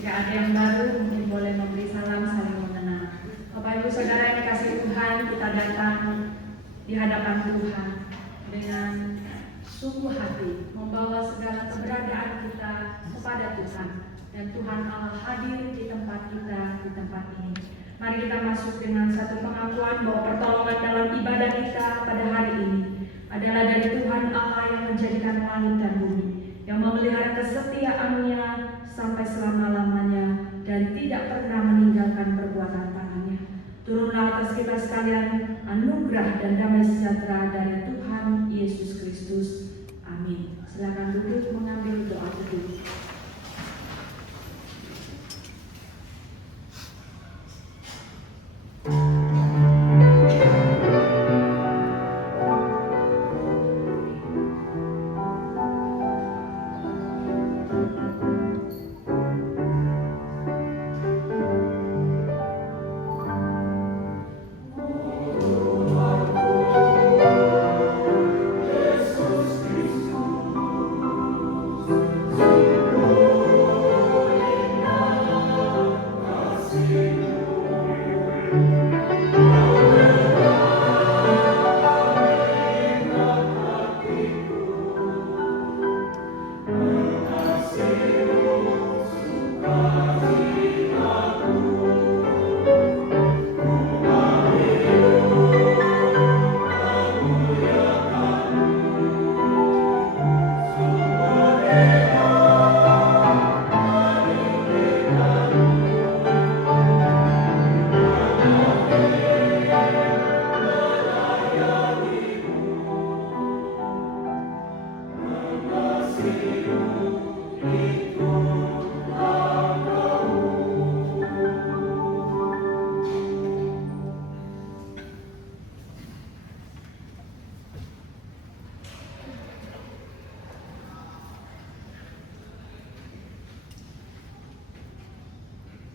Jika ada yang baru, mungkin boleh memberi salam saling mengenal. Bapak Ibu Saudara yang dikasihi Tuhan, kita datang di hadapan Tuhan dengan sungguh hati, membawa segala keberadaan kita kepada Tuhan. Dan Tuhan Allah hadir di tempat kita, di tempat ini. Mari kita masuk dengan satu pengakuan bahwa pertolongan dalam ibadah kita pada hari ini adalah dari Tuhan Allah yang menjadikan langit dan bumi, yang memelihara kesetiaan-Nya sampai selama-lamanya dan tidak pernah meninggalkan perbuatan tangannya. Turunlah atas kita sekalian anugerah dan damai sejahtera dari Tuhan Yesus Kristus. Amin. Silakan duduk mengambil doa teduh.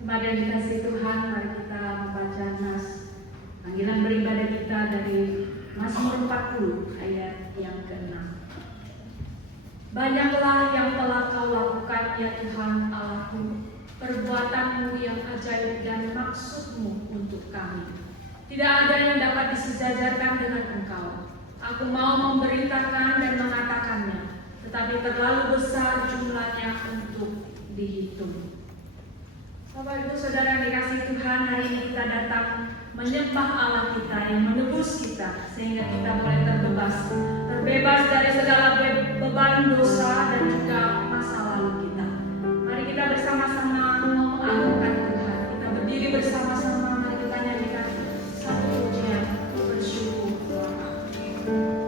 Jemaat yang dikasihi Tuhan, mari kita membaca panggilan beribadah kita dari Mazmur 40 ayat yang ke-6. Banyaklah yang telah Kau lakukan ya Tuhan Allahku, perbuatan-Mu yang ajaib dan maksud-Mu untuk kami. Tidak ada yang dapat disejajarkan dengan Engkau. Aku mau memberitakan dan mengatakannya, tetapi terlalu besar jumlahnya untuk dihitung. Bapak Ibu Saudara yang dikasihi Tuhan, hari ini kita datang menyembah Allah kita yang menebus kita sehingga kita boleh terbebas dari segala beban dosa dan juga masa lalu kita. Mari kita bersama-sama mengagungkan Tuhan. Kita berdiri bersama-sama, mari kita nyanyikan satu pujian bersyukur doa. Biarlah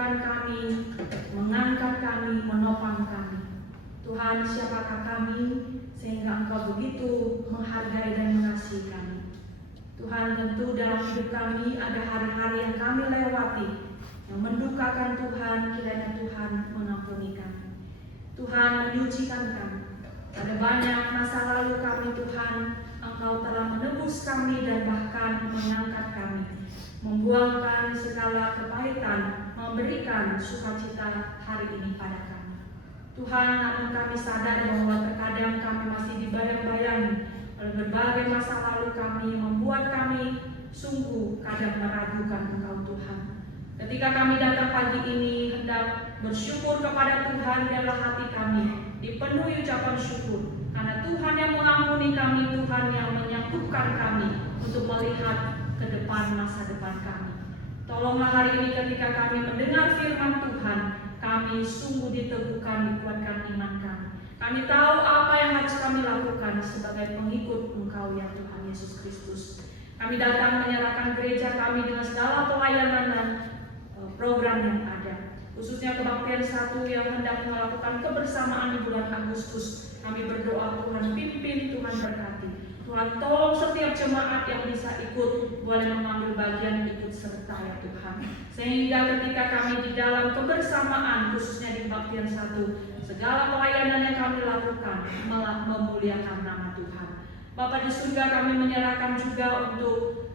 meneguhkan kami, mengangkat kami, menopang kami. Tuhan, siapakah kami sehingga Engkau begitu menghargai dan mengasihi kami. Tuhan, tentu dalam hidup kami ada hari-hari yang kami lewati yang mendukakan Tuhan, kiranya Tuhan mengampuni kami. Tuhan, menyucikan kami. Ada banyak masa lalu kami, Tuhan, Engkau telah menebus kami dan bahkan mengangkat kami, membuangkan segala kepahitan, memberikan sukacita hari ini pada kami. Tuhan, namun kami sadar bahwa terkadang kami masih dibayang-bayangi oleh berbagai masa lalu kami, membuat kami sungguh kadang meragukan Engkau, Tuhan. Ketika kami datang pagi ini hendak bersyukur kepada Tuhan, biarlah hati kami dipenuhi ucapan syukur, karena Tuhan yang mengampuni kami, Tuhan yang menyangkupkan kami untuk melihat ke depan masa depan kami. Tolonglah hari ini ketika kami mendengar firman Tuhan, kami sungguh diteguhkan, dikuatkan iman kami. Kami tahu apa yang harus kami lakukan sebagai pengikut Engkau ya Tuhan Yesus Kristus. Kami datang menyerahkan gereja kami dengan segala pelayanan dan program yang ada, khususnya kebaktian satu yang hendak melakukan kebersamaan di bulan Agustus. Kami berdoa, Tuhan pimpin, Tuhan berkati. Tuhan tolong setiap jemaat yang bisa ikut, boleh mengambil bagian, ikut serta ya Tuhan. Sehingga ketika kami di dalam kebersamaan, khususnya di kebaktian satu, segala pelayanan yang kami lakukan malah memuliakan nama Tuhan. Bapa di surga, kami menyerahkan juga untuk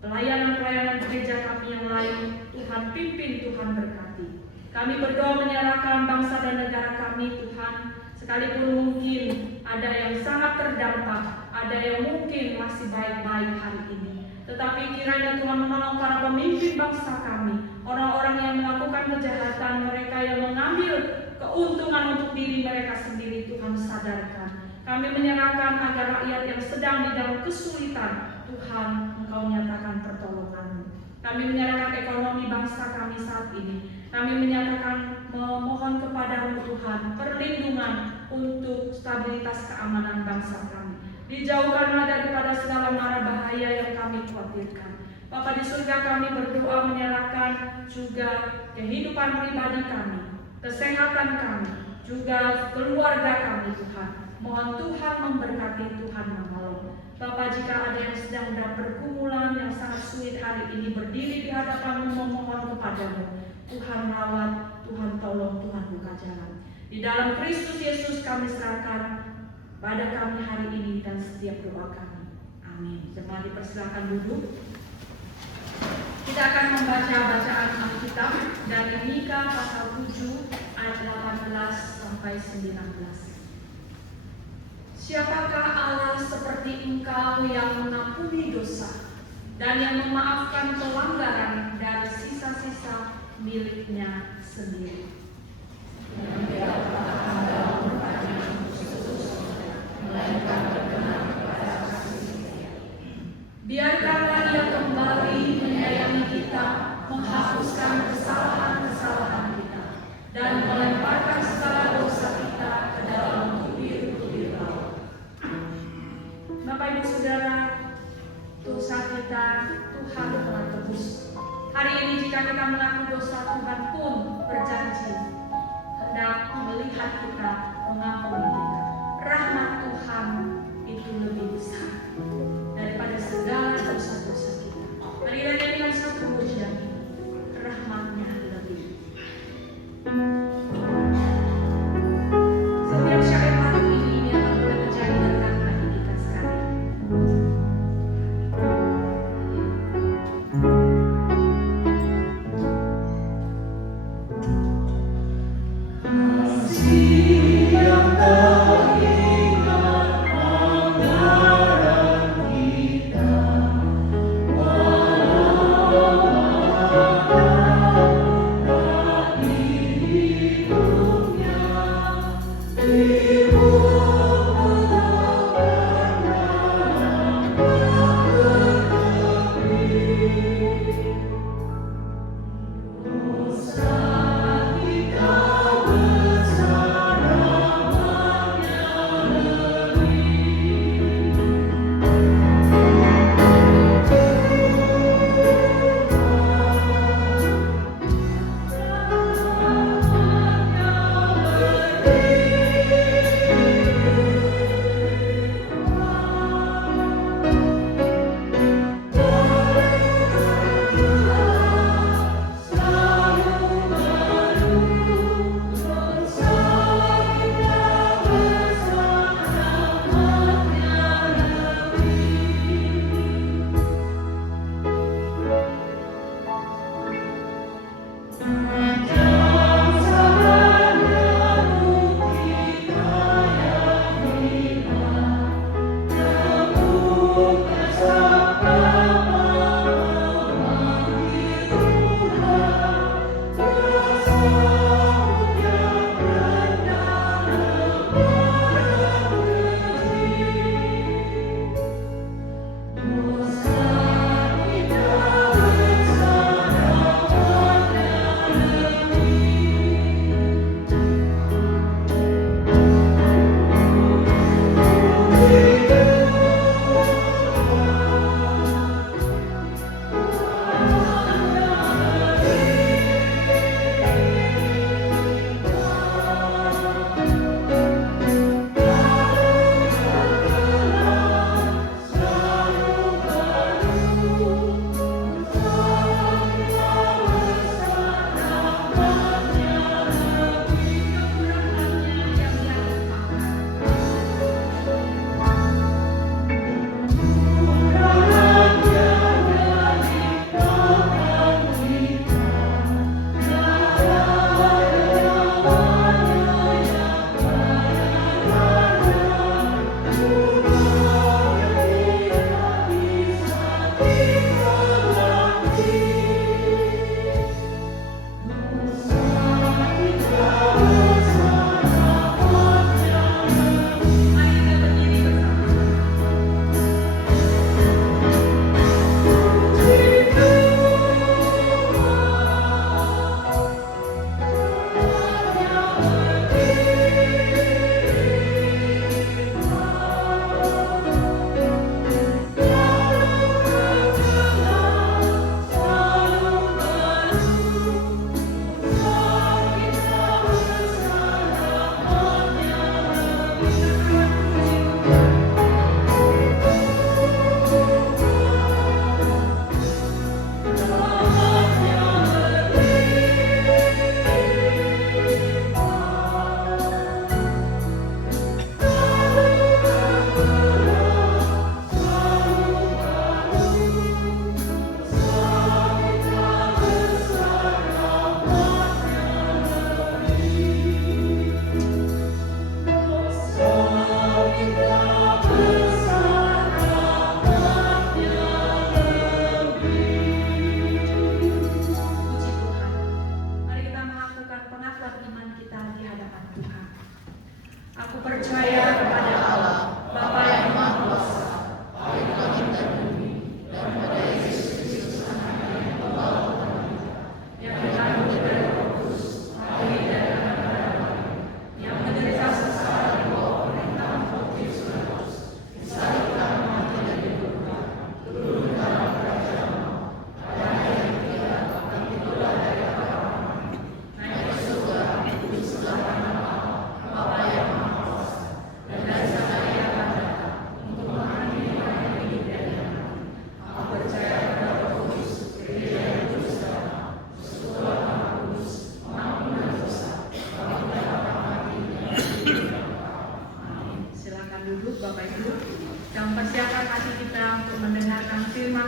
pelayanan-pelayanan gereja kami yang lain. Tuhan pimpin, Tuhan berkati. Kami berdoa menyerahkan bangsa dan negara kami, Tuhan. Sekalipun mungkin ada yang sangat terdampak, ada yang mungkin masih baik-baik hari ini, tetapi kiranya Tuhan menolong para pemimpin bangsa kami, orang-orang yang melakukan kejahatan, mereka yang mengambil keuntungan untuk diri mereka sendiri. Tuhan sadarkan. Kami menyerahkan agar rakyat yang sedang di dalam kesulitan, Tuhan Engkau nyatakan pertolongan-Mu. Kami menyerahkan ekonomi bangsa kami saat ini. Kami menyatakan memohon kepada-Mu Tuhan perlindungan untuk stabilitas keamanan bangsa kami. Dijauhkanlah daripada segala mara bahaya yang kami khawatirkan. Bapa di surga, kami berdoa menyerahkan juga kehidupan pribadi kami, kesehatan kami, juga keluarga kami Tuhan. Mohon Tuhan memberkati, Tuhan menolong. Bapa, jika ada yang sedang dalam pergumulan yang sangat sulit hari ini, berdiri di hadapan-Mu memohon kepada-Mu, Tuhan rawat, Tuhan tolong, Tuhan buka jalan. Di dalam Kristus Yesus kami serahkan pada kami hari ini dan setiap doa kami. Amin. Jemaat dipersilakan duduk. Kita akan membaca bacaan Alkitab dari Mika pasal 7 ayat 18 sampai 19. Siapakah Allah seperti Engkau yang mengampuni dosa dan yang memaafkan pelanggaran dari sisa-sisa miliknya sendiri? Biarkanlah Ia kembali menyayangi kita, menghapuskan kesalahan-kesalahan kita, dan melemparkan segala dosa kita ke dalam tubir-tubir laut. Bapak Ibu Saudara, dosa kita Tuhan telah tebus. Hari ini jika kita mengaku dosa, Tuhan pun berjanji hendak melihat kita, mengampuni kita. Rahmat Tuhan itu lebih besar daripada segala dosa-dosa kita. Mari kita nyanyikan satu pujian, rahmatnya lebih. Setiap syair lagu ini akan boleh menjadi berkat bagi kita sekalian. Oh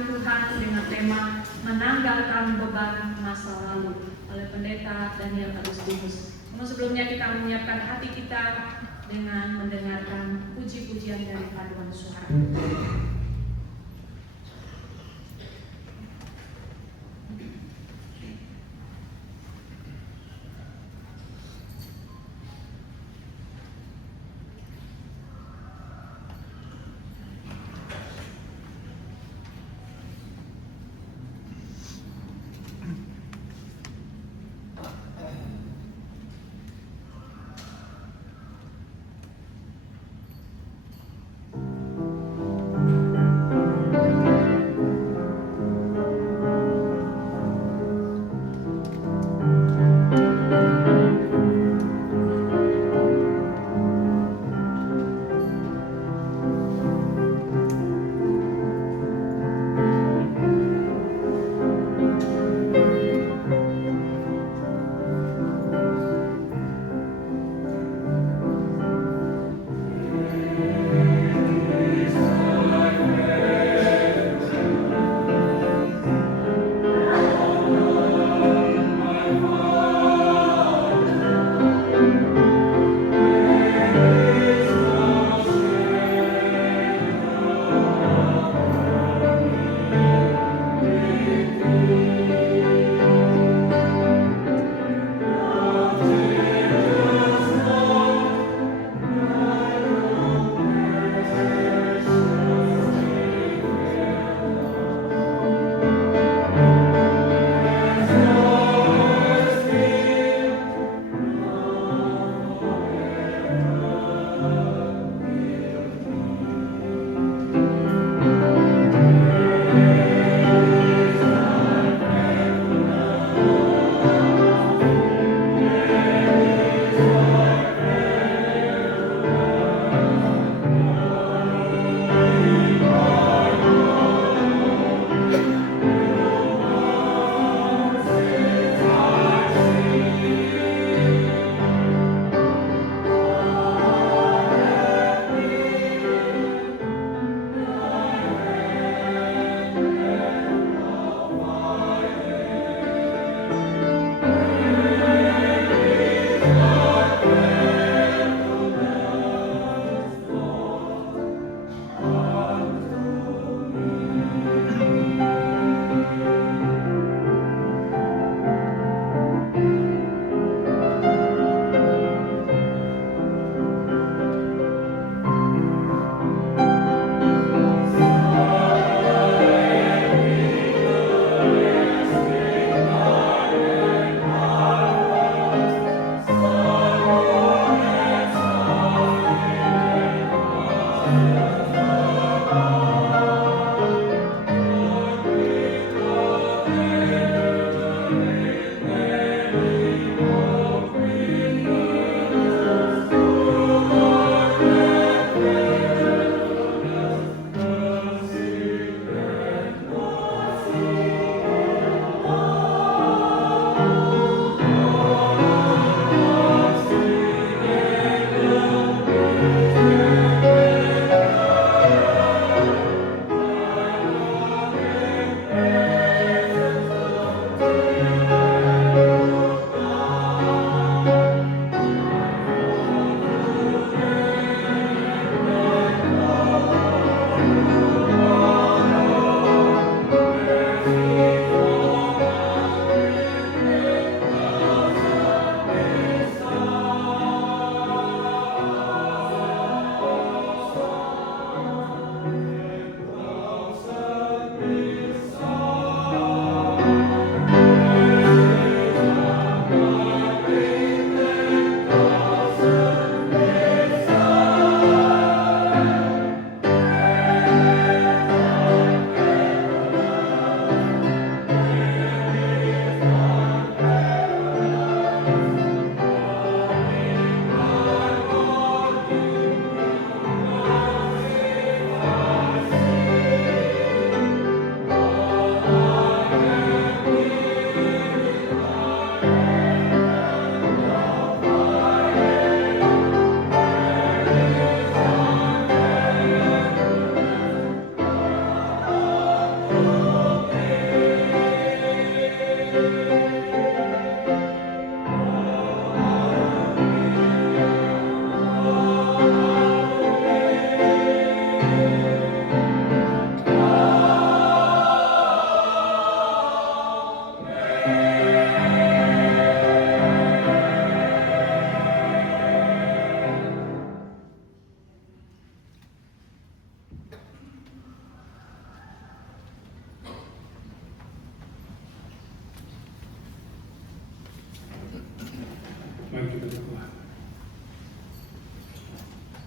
firman Tuhan dengan tema menanggalkan beban masa lalu oleh Pendeta Daniel Agustinus. Namun sebelumnya kita menyiapkan hati kita dengan mendengarkan puji-pujian dari paduan suara.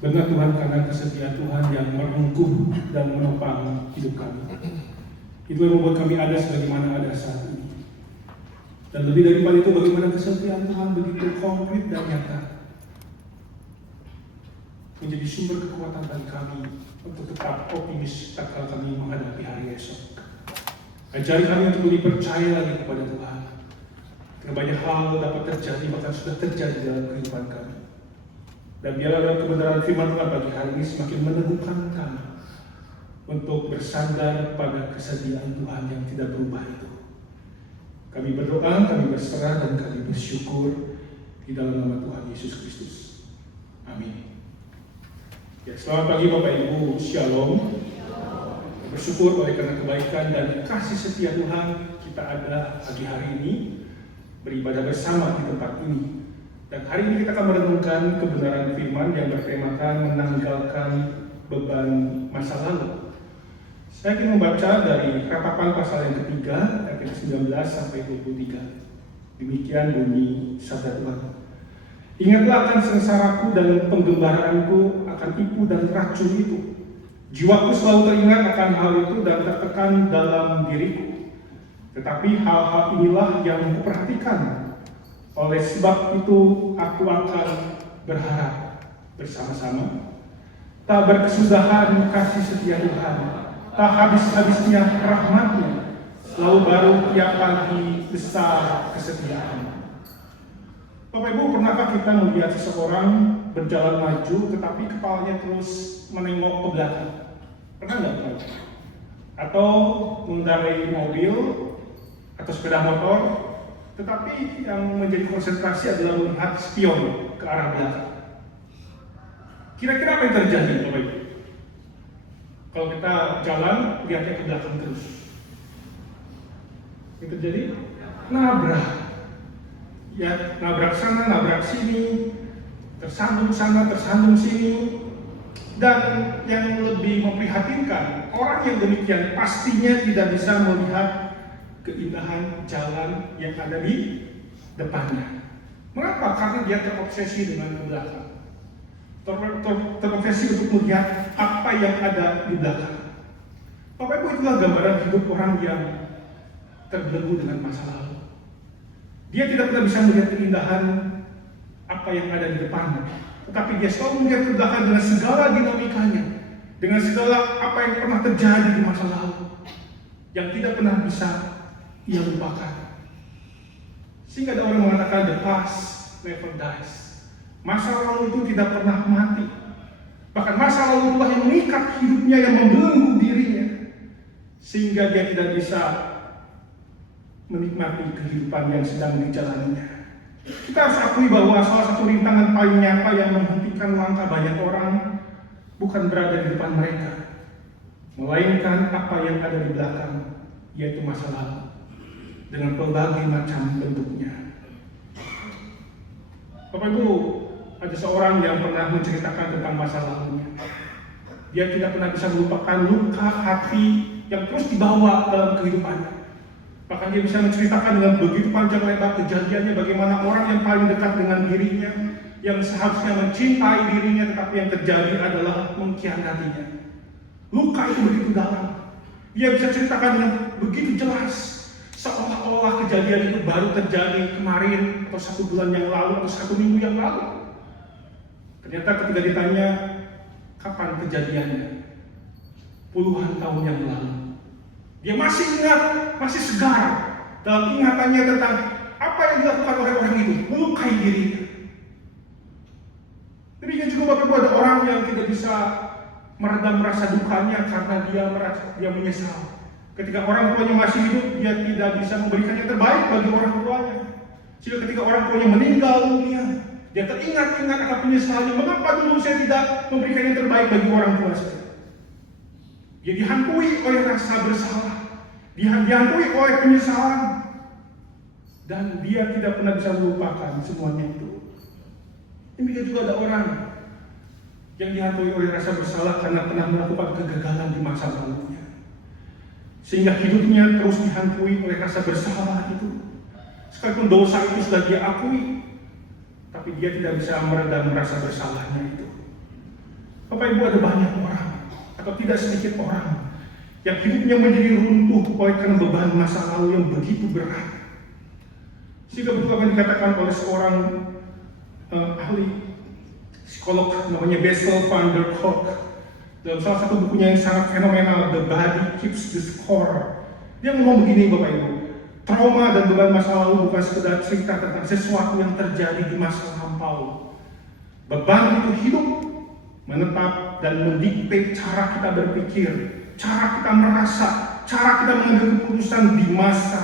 Benar Tuhan, karena kesetiaan Tuhan yang merengkuh dan menopang hidup kami. Itu yang membuat kami ada sebagaimana ada saat ini. Dan lebih daripada itu, bagaimana kesetiaan Tuhan begitu konkret dan nyata, menjadi sumber kekuatan bagi kami untuk tetap optimis tatkala kami menghadapi hari esok. Ajari kami untuk lebih percaya lagi kepada Tuhan. Karena banyak hal dapat terjadi, bahkan sudah terjadi dalam kehidupan kami. Dan biarlah dalam kebenaran firman Tuhan bagi hari ini semakin meneguhkan kami untuk bersandar pada kesediaan Tuhan yang tidak berubah itu. Kami berdoa, kami berserah, dan kami bersyukur di dalam nama Tuhan Yesus Kristus. Amin. Ya, selamat pagi Bapak Ibu, Shalom. Bersyukur oleh karena kebaikan dan kasih setia Tuhan, kita ada pagi hari ini beribadah bersama di tempat ini. Dan hari ini kita akan merenungkan kebenaran firman yang bertemakan menanggalkan beban masa lalu. Saya ingin membaca dari Ratapan pasal yang ketiga, ayat 19 sampai 23. Demikian bunyi sabda Tuhan. Ingatlah akan sengsaraku dan penggembaraanku, akan tipu dan racun itu. Jiwaku selalu teringat akan hal itu dan tertekan dalam diriku. Tetapi hal-hal inilah yang kuperhatikan. Oleh sebab itu aku akan berharap bersama-sama. Tak berkesudahan kasih setia Tuhan, tak habis-habisnya rahmat-Nya, selalu baru tiap pagi besar kesetiaan. Bapak Ibu, pernahkah kita melihat seseorang berjalan maju tetapi kepalanya terus menengok ke belakang? Pernah nggak? Atau mengendarai mobil atau sepeda motor, tetapi yang menjadi konsentrasi adalah melihat spion ke arah belakang. Kira-kira apa yang terjadi, Bapak Ibu? Kalau kita jalan, lihatnya ke belakang terus. Yang terjadi? Nabrak. Ya, nabrak sana, nabrak sini, tersandung sana, tersandung sini. Dan yang lebih memprihatinkan, orang yang demikian pastinya tidak bisa melihat keindahan jalan yang ada di depannya. Mengapa? Karena dia terobsesi dengan ke belakang. Terobsesi untuk melihat apa yang ada di belakang. Bapak Ibu, itulah gambaran hidup orang yang terbelenggu dengan masa lalu. Dia tidak pernah bisa melihat keindahan apa yang ada di depannya, tetapi dia selalu melihat ke belakang dengan segala dinamikanya, dengan segala apa yang pernah terjadi di masa lalu, yang tidak pernah bisa ia lupakan. Sehingga ada orang mengatakan the past never dies. Masa lalu itu tidak pernah mati. Bahkan masa lalu itulah yang mengikat hidupnya, yang membelenggu dirinya, sehingga dia tidak bisa menikmati kehidupan yang sedang dijalaninya. Kita harus akui bahwa salah satu rintangan paling nyata yang menghentikan langkah banyak orang bukan berada di depan mereka, melainkan apa yang ada di belakang, yaitu masa lalu dengan berbagai macam bentuknya. Bapak Ibu, ada seorang yang pernah menceritakan tentang masa lalunya. Dia tidak pernah bisa melupakan luka hati yang terus dibawa dalam kehidupannya. Bahkan dia bisa menceritakan dengan begitu panjang lebar kejadiannya bagaimana orang yang paling dekat dengan dirinya, yang seharusnya mencintai dirinya, tetapi yang terjadi adalah mengkhianatinya. Luka itu begitu dalam. Dia bisa ceritakan dengan begitu jelas, seolah-olah kejadian itu baru terjadi kemarin, atau 1 bulan yang lalu, atau 1 minggu yang lalu. Ternyata ketika ditanya, kapan kejadiannya? Puluhan tahun yang lalu. Dia masih ingat, masih segar dalam ingatannya tentang apa yang dilakukan oleh orang itu, melukai dirinya. Demikian juga Bapak Ibu, ada orang yang tidak bisa meredam rasa dukanya karena dia menyesal. Ketika orang tuanya masih hidup, dia tidak bisa memberikan yang terbaik bagi orang tuanya. Sehingga ketika orang tuanya meninggal dunia, dia teringat-ingat akan penyesalannya. Mengapa dulu saya tidak memberikan yang terbaik bagi orang tua saya? Dia dihantui oleh rasa bersalah, dihantui oleh penyesalan, dan dia tidak pernah bisa melupakan semuanya itu. Demikian juga ada orang yang dihantui oleh rasa bersalah karena pernah melakukan kegagalan di masa lalunya, sehingga hidupnya terus dihantui oleh rasa bersalah itu. Sekalipun dosa itu sudah dia akui, tapi dia tidak bisa meredam rasa bersalahnya itu. Bapak Ibu, ada banyak orang atau tidak sedikit orang yang hidupnya menjadi runtuh oleh karena beban masa lalu yang begitu berat. Sehingga betul apa yang dikatakan oleh seorang ahli psikolog namanya Bessel van der Kolk dalam salah satu bukunya yang sangat fenomenal, The Body Keeps the Score. Dia ngomong begini Bapak Ibu, trauma dan beban masa lalu bukan sekedar cerita tentang sesuatu yang terjadi di masa lampau. Beban itu hidup, menetap dan mendikte cara kita berpikir, cara kita merasa, cara kita mengambil keputusan di masa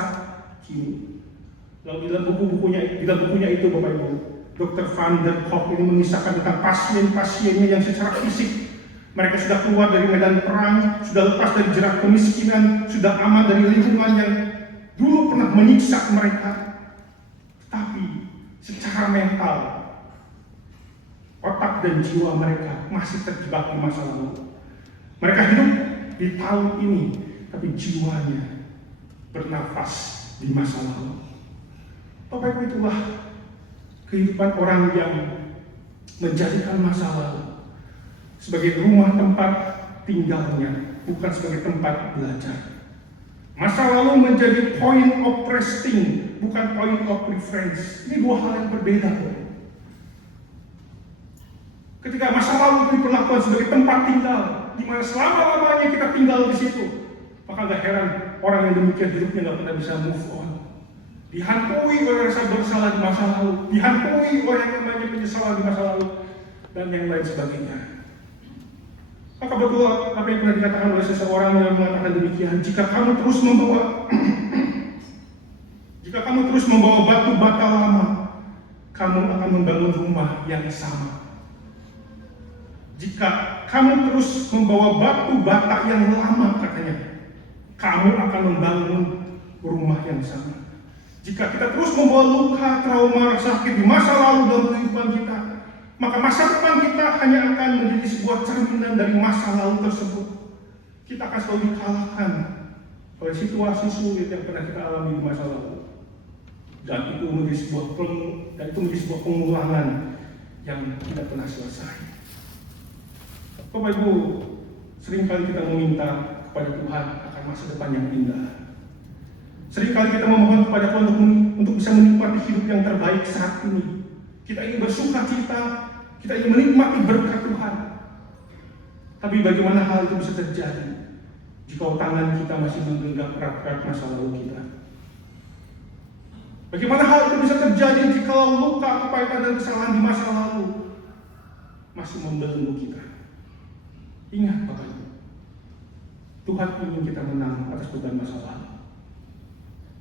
kini. Lalu di dalam bukunya itu Bapak Ibu, Dr. Van der Kolk ini mengisahkan tentang pasien-pasiennya yang secara fisik mereka sudah keluar dari medan perang, sudah lepas dari jerat kemiskinan, sudah aman dari lingkungan yang dulu pernah menyiksa mereka. Tapi secara mental, otak dan jiwa mereka masih terjebak di masa lalu. Mereka hidup di tahun ini, tapi jiwanya bernafas di masa lalu. Bapak Ibu, itulah kehidupan orang yang menjadikan masa lalu sebagai rumah tempat tinggalnya, bukan sebagai tempat belajar. Masa lalu menjadi point of resting, bukan point of reference. Ini dua hal yang berbeda. Ketika masa lalu itu diperlakukan sebagai tempat tinggal, di mana selama-lamanya kita tinggal di situ, maka gak heran orang yang demikian hidupnya gak pernah bisa move on. Dihantui oleh rasa bersalah di masa lalu, dihantui oleh yang namanya penyesalan di masa lalu, dan yang lain sebagainya. Maka betul apa yang pernah dikatakan oleh seseorang yang mengatakan demikian, jika kamu terus membawa batu bata lama, kamu akan membangun rumah yang sama. Jika kamu terus membawa batu bata yang lama, katanya, kamu akan membangun rumah yang sama. Jika kita terus membawa luka, trauma, sakit di masa lalu dalam kehidupan kita, maka masa depan kita hanya akan menjadi sebuah cerminan dari masa lalu tersebut. Kita akan selalu dikalahkan oleh situasi sulit yang pernah kita alami di masa lalu. Dan itu menjadi sebuah pengulangan yang tidak pernah selesai. Bapak Ibu, seringkali kita meminta kepada Tuhan akan masa depan yang indah. Seringkali kita memohon kepada Tuhan untuk bisa menikmati hidup yang terbaik saat ini. Kita ingin bersuka cita, kita ingin menikmati berkat Tuhan. Tapi bagaimana hal itu bisa terjadi jika tangan kita masih menggenggam erat-erat masa lalu kita? Bagaimana hal itu bisa terjadi jika luka, kepahitan dan kesalahan di masa lalu masih membelenggu kita? Ingat Bapak Ibu, Tuhan ingin kita menang atas beban masa lalu.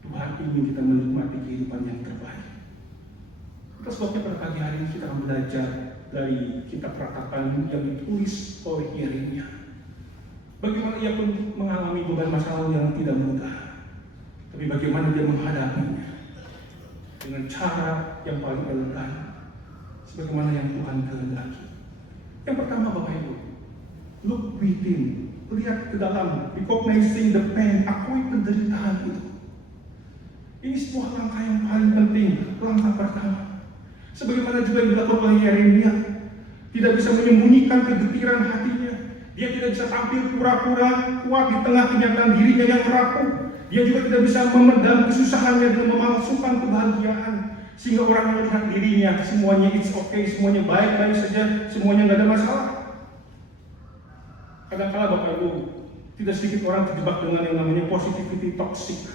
Tuhan ingin kita menikmati kehidupan yang terbaik. Itu sebabnya pada pagi hari ini kita akan belajar dari kitab Ratapan yang ditulis oleh Yeremia. Bagaimana ia pun mengalami beban masa lalu yang tidak mudah, tapi bagaimana dia menghadapinya dengan cara yang paling elegan, sebagaimana yang Tuhan kehendaki. Yang pertama Bapak Ibu, look within, lihat ke dalam, recognizing the pain, akui penderitaan itu. Ini sebuah langkah yang paling penting, langkah pertama. Sebagaimana juga yang dilakukan oleh Yeremia, tidak bisa menyembunyikan kegetiran hatinya. Dia tidak bisa tampil pura-pura kuat di tengah kenyataan dirinya yang rapuh. Dia juga tidak bisa memendam kesusahannya dengan memalsukan kebahagiaan, sehingga orang melihat dirinya semuanya it's okay, semuanya baik-baik saja, semuanya nggak ada masalah. Kadang-kala Bapak Ibu, tidak sedikit orang terjebak dengan yang namanya positivity toxic.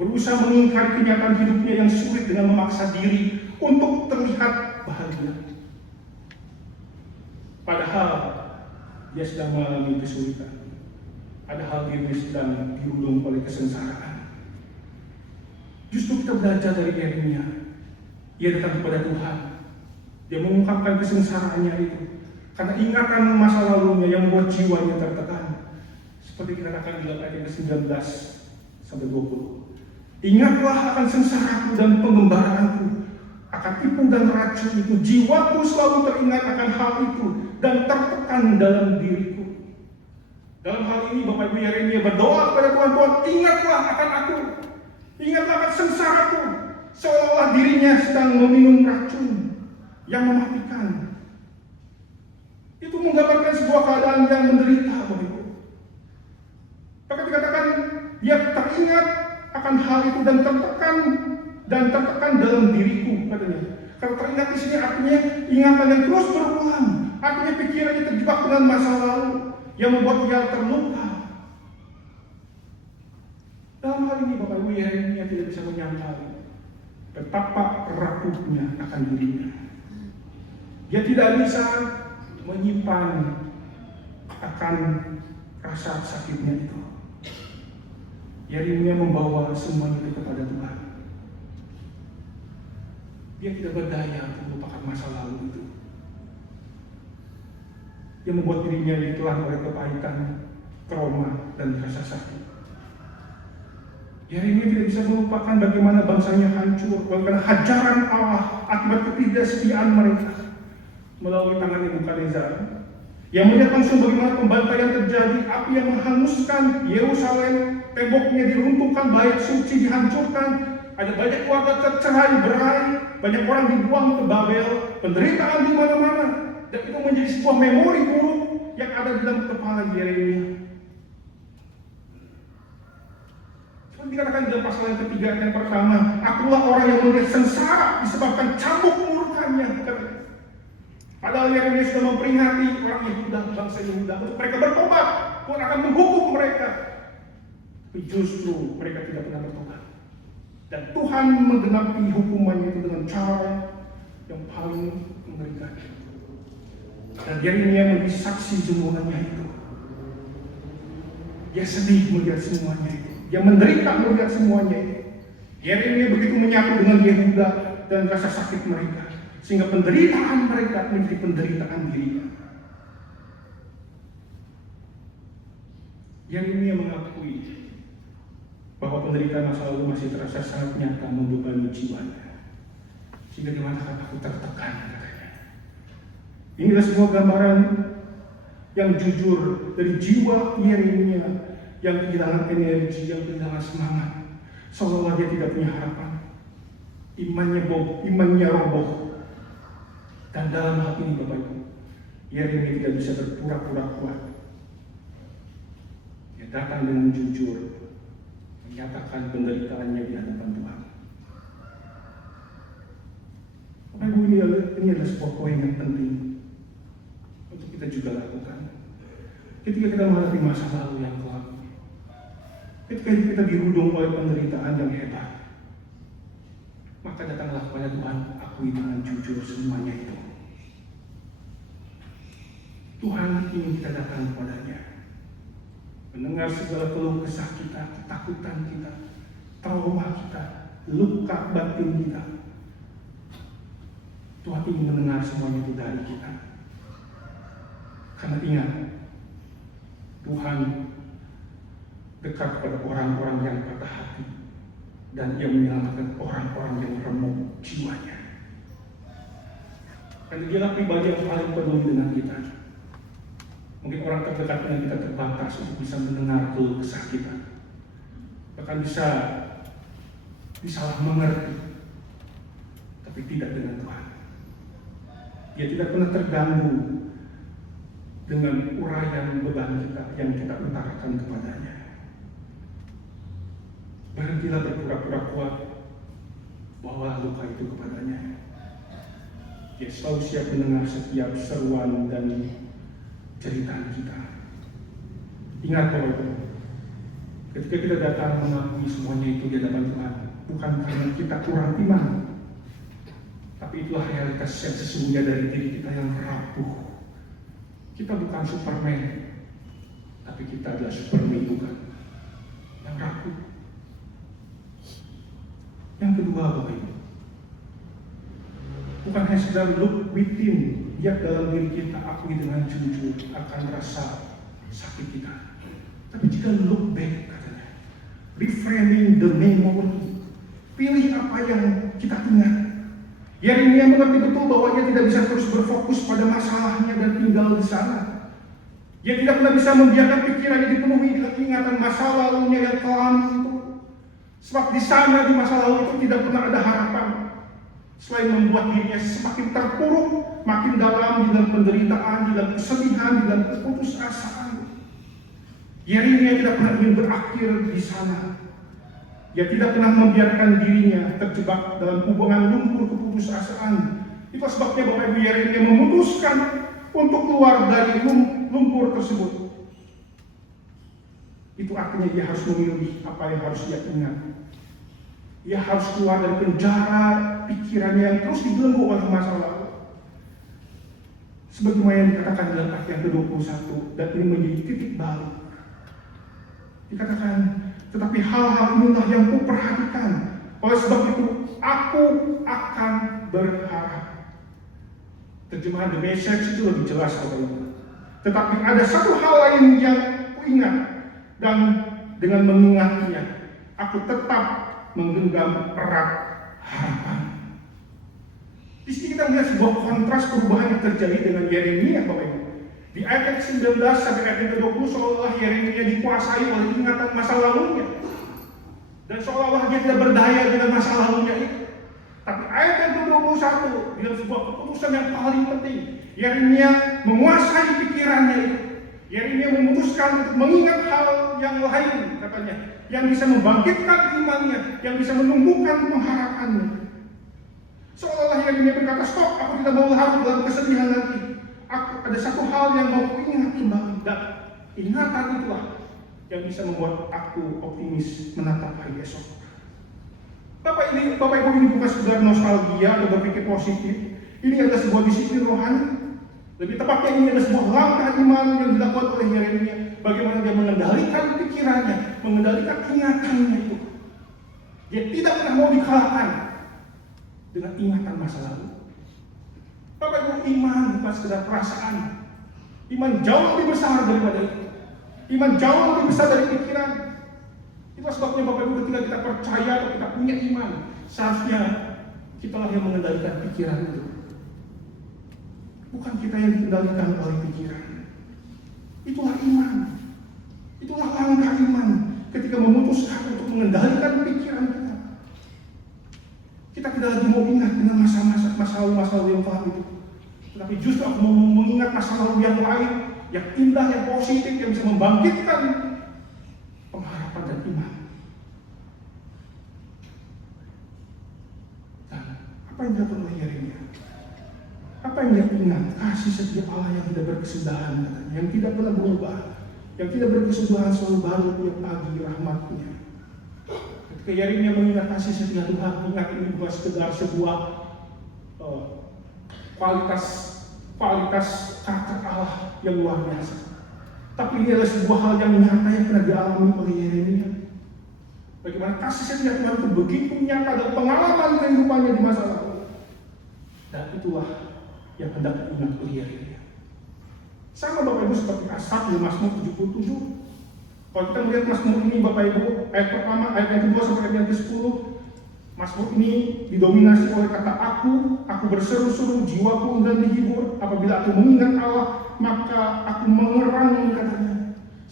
Berusaha mengingkari kenyataan hidupnya yang sulit dengan memaksa diri untuk terlihat bahagia. Padahal dia sedang mengalami kesulitan. Padahal dirinya sedang dirundung oleh kesengsaraan. Justru kita belajar dari Yeremia. Ia datang kepada Tuhan. Dia mengungkapkan kesengsaraannya itu. Karena ingatan masa lalunya yang membuat jiwanya tertekan. Seperti dikatakan di ayat 19 sampai 20. Ingatlah akan sengsaraku dan pengembaraanku, akan tipu dan racun itu. Jiwaku selalu teringat akan hal itu dan tertekan dalam diriku. Dalam hal ini Bapak Ibu, Yeremia berdoa kepada Tuhan, Tuhan ingatlah akan aku, ingatlah akan sengsaraku, seolah-olah dirinya sedang meminum racun yang mematikan. Itu menggambarkan akan hal itu dan tertekan dalam diriku, katanya. Kalau teringat di sini artinya ingatan yang terus berulang, artinya pikirannya terjebak dengan masa lalu yang membuat dia terluka. Dalam hal ini Bapak Ibu, Yeremia tidak bisa menyangkal betapa rapuhnya akan dirinya. Dia tidak bisa menyimpan akan rasa sakitnya itu. Yeremia membawa semuanya itu kepada Tuhan. Dia tidak berdaya untuk melupakan masa lalu itu. Dia membuat dirinya ditelan oleh kepahitan, trauma, dan rasa sakit. Yeremia tidak bisa melupakan bagaimana bangsanya hancur, bagaimana hajaran Allah akibat ketidaksetiaan mereka melalui tangan Nebukadnezar. Yang melihat langsung bagaimana pembantaian terjadi, api yang menghanguskan Yerusalem, temboknya diruntuhkan, bait suci dihancurkan, ada banyak keluarga tercerai berai, banyak orang dibuang ke Babel, penderitaan di mana-mana, dan itu menjadi sebuah memori buruk yang ada di dalam kepala Yeremia. Dikatakan dalam pasal yang ketiga yang pertama, akulah orang yang melihat sengsara disebabkan cambuk murkanya. Padahal Yeremia sudah memperingati orang Yehuda, bangsa Yehuda, untuk mereka bertobat, Tuhan akan menghukum mereka. Tapi justru mereka tidak pernah bertobat. Dan Tuhan menggenapi hukumannya itu dengan cara yang paling mengerikan. Dan Yeremia menjadi saksi semuanya itu. Dia sedih melihat semuanya itu. Dia menderita melihat semuanya itu. Yeremia begitu menyatu dengan Yehuda dan rasa sakit mereka, sehingga penderitaan mereka menjadi penderitaan dirinya. Yeremia mengakui bahwa penderitaan masa lalu masih terasa sangat nyata membebani jiwanya. Sehingga dia mengatakan, aku tertekan, katanya. Inilah semua gambaran yang jujur dari jiwa Yeremia yang kehilangan energi, yang kehilangan semangat, seolah-olah dia tidak punya harapan. Imannya roboh. Dan dalam hal ini Bapak Ibu, Yeremia tidak bisa berpura-pura kuat. Dia datang dengan jujur, menyatakan penderitaannya di hadapan Tuhan. Bapak Ibu, ini adalah sebuah poin yang penting untuk kita juga lakukan. Ketika kita menghadapi masa lalu yang kelam, ketika kita dirudung oleh penderitaan yang hebat, maka datanglah kepada Tuhan, akui dengan jujur semuanya itu. Tuhan ingin kita datang kepadanya, mendengar segala keluh kesah kita, ketakutan kita, trauma kita, luka batin kita. Tuhan ingin mendengar semuanya itu dari kita. Karena ingat, Tuhan dekat kepada orang-orang yang patah hati, dan Ia menyelamatkan orang-orang yang remuk jiwanya. Dan Dialah pribadi yang paling peduli dengan kita. Mungkin orang terdekat dengan kita terbatas untuk bisa mendengar keluh kesah kita, bahkan bisa disalah mengerti, tapi tidak dengan Tuhan. Dia tidak pernah terganggu dengan uraian beban kita yang kita utarakan kepadanya. Berhentilah berpura-pura kuat, bawa luka itu kepadanya. Dia selalu siap mendengar setiap seruan dan cerita kita. Ingat bahwa ketika kita datang mengakui semuanya itu di hadapan Tuhan, bukan karena kita kurang iman, tapi itulah realitas yang sesungguhnya dari diri kita yang rapuh. Kita bukan Superman, tapi kita adalah Superman bukan, yang rapuh. Yang kedua, Bapak Ibu, bukan hanya sekedar look within, lihat dalam diri kita, akui dengan jujur akan rasa sakit kita, tapi juga look back, katanya, reframing the memory, pilih apa yang kita ingat. Yeremia mengerti betul bahwa ia tidak bisa terus berfokus pada masalahnya dan tinggal di sana. Ia tidak pernah bisa membiarkan pikirannya dipenuhi dengan ingatan masa lalunya yang kelam itu. Sebab di sana, di masa lalu itu tidak pernah ada harapan, selain membuat dirinya semakin terpuruk, makin dalam di dalam penderitaan, di dalam kesedihan, di dalam keputusasaan. Yeremia tidak pernah ingin berakhir di sana. Dia tidak pernah membiarkan dirinya terjebak dalam hubungan lumpur keputusasaan. Itu sebabnya Bapak Ibu Yeremia memutuskan untuk keluar dari lumpur tersebut. Itu artinya dia harus memilih apa yang harus dia ingat. Dia harus keluar dari penjara pikirannya yang terus dibelenggu oleh masa lalu. Sebagaimana yang dikatakan dalam ayat yang ke-21, dan ini menjadi titik balik. Dikatakan, tetapi hal-hal inilah yang kuperhatikan. Oleh sebab itu, aku akan berharap. Terjemahan The Message itu lebih jelas Bapak Ibu. Tetapi ada satu hal lain yang kuingat, dan dengan mengingatnya, aku tetap menggenggam erat harapan. Di sini kita melihat sebuah kontras perubahan yang terjadi dengan Yeremia, Bapak Ibu. Di ayat 19 sampai ayat 20 seolah-olah Yeremia dikuasai oleh ingatan masa lalunya, dan seolah-olah dia tidak berdaya dengan masa lalunya itu. Tapi ayat yang ke-21 dengan sebuah keputusan yang paling penting, Yeremia menguasai pikirannya itu. Yeremia memutuskan untuk mengingat hal yang lain, katanya, yang bisa membangkitkan imannya, yang bisa menumbuhkan pengharapannya. Seolah-olah Yeremia berkata, stop, aku tidak mau larut dalam kesedihan lagi. Ada satu hal yang mau kuingat kembali, dan ingatan itulah yang bisa membuat aku optimis menatap hari esok. Bapak Ibu, ini bukan sekedar nostalgia atau berpikir positif. Ini adalah sebuah disiplin rohani. Lebih tepatnya ini adalah sebuah langkah iman yang dilakukan oleh Yeremia. Bagaimana dia mengendalikan pikirannya, mengendalikan ingatannya itu. Dia tidak pernah mau dikalahkan dengan ingatan masa lalu. Bapak Ibu, iman bukan sekedar perasaan. Iman jauh lebih besar daripada itu. Iman jauh lebih besar dari pikiran. Itu sebabnya Bapak Ibu, ketika kita percaya atau kita punya iman, seharusnya kitalah yang mengendalikan pikiran itu. Bukan kita yang dikendalikan oleh pikiran. Itulah iman. Itulah langkah iman ketika memutuskan untuk mengendalikan pikiran kita. Kita tidak lagi mau ingat dengan masa lalu yang kelam itu. Tetapi justru aku mau mengingat masa lalu yang lain, yang indah, yang positif, yang bisa membangkitkan pengharapan dan iman. Dan apa yang dilakukan oleh Yeremia? Apa yang dia ingat? Kasih setia Allah yang tidak berkesudahan, yang tidak pernah berubah, yang tidak berkesudahan, selalu baru tiap pagi rahmat-Nya. Ketika Yeremia mengingat kasih setia Tuhan, ingat ini bukan sekedar sebuah kualitas karakter Allah yang luar biasa. Tapi ini adalah sebuah hal yang nyata yang pernah dialami oleh Yeremia. Bagaimana kasih setia Tuhan itu begitu nyata dalam pengalaman kehidupannya di masa lalu. Dan itulah yang hendak diingat oleh Yeremia. Sama Bapak Ibu seperti Asaf di Mazmur 77. Kalau kita melihat Mazmur ini Bapak Ibu, ayat pertama, ayat yang kedua sampai ayat yang ke-10, Mazmur ini didominasi oleh kata aku berseru-seru, jiwaku enggan dihibur. Apabila aku mengingat Allah, maka aku mengerang, katanya.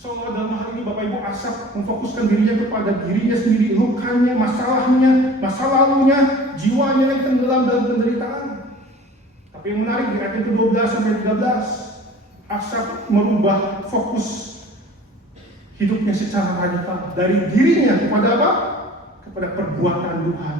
Seolah dalam hal ini Bapak Ibu, Asaf memfokuskan dirinya kepada dirinya sendiri, lukanya, masalahnya, masa lalunya, jiwanya yang tenggelam dalam penderitaan. Tapi yang menarik di ayat yang ke-12 sampai 13, Asaf merubah fokus hidupnya secara radikal dari dirinya kepada apa? Kepada perbuatan Tuhan.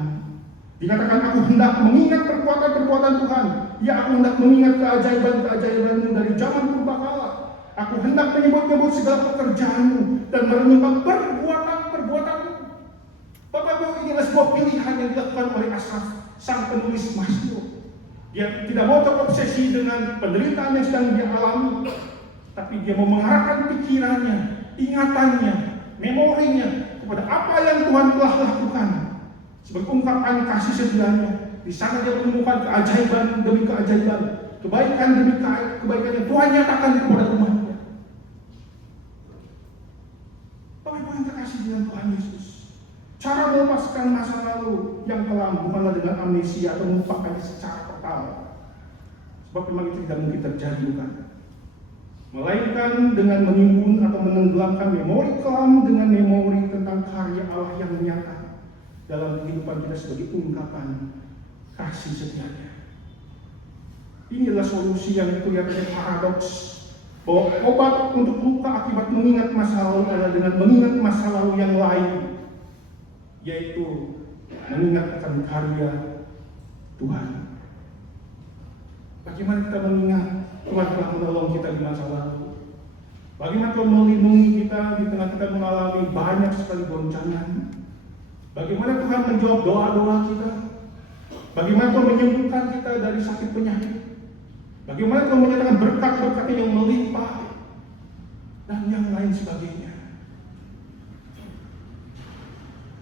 Dikatakan aku hendak mengingat perbuatan Tuhan. Ya, aku hendak mengingat keajaiban-keajaiban-Mu dari zaman purbakala. Aku hendak menyebut-nyebut segala pekerjaan-Mu dan merenungkan perbuatan-perbuatan-Mu. Bapak Ibu, inilah sebuah pilihan yang dilakukan oleh Asaf, sang penulis Mazmur. Dia tidak mau terobsesi dengan penderitaan yang sedang dia alami, tapi dia mau mengarahkan pikirannya, ingatannya, memorinya kepada apa yang Tuhan telah lakukan sebagai ungkapan kasih setianya. Di sana dia menemukan keajaiban demi keajaiban, kebaikan demi kebaikan yang Tuhan nyatakan kepada umatnya. Bapak Ibu yang terkasih dengan Tuhan Yesus, cara melepaskan masa lalu yang kelam bukanlah dengan amnesia atau melupakannya secara total. Sebab memang itu tidak mungkin terjadi, bukan? Melainkan dengan menimbun atau menenggelamkan memori kelam dengan memori tentang karya Allah yang nyata dalam kehidupan kita sebagai ungkapan kasih setianya. Ini adalah solusi yang kelihatannya paradoks, bahwa obat untuk luka akibat mengingat masa lalu adalah dengan mengingat masa lalu yang lain. yaitu mengingat akan karya Tuhan. Bagaimana kita mengingat Tuhan telah menolong kita di masa lalu? Bagaimana Tuhan melindungi kita di tengah kita mengalami banyak sekali goncangan? Bagaimana Tuhan menjawab doa-doa kita? Bagaimana Tuhan menyembuhkan kita dari sakit penyakit? Bagaimana Tuhan menyatakan berkat-berkat yang melimpah? Dan yang lain sebagainya.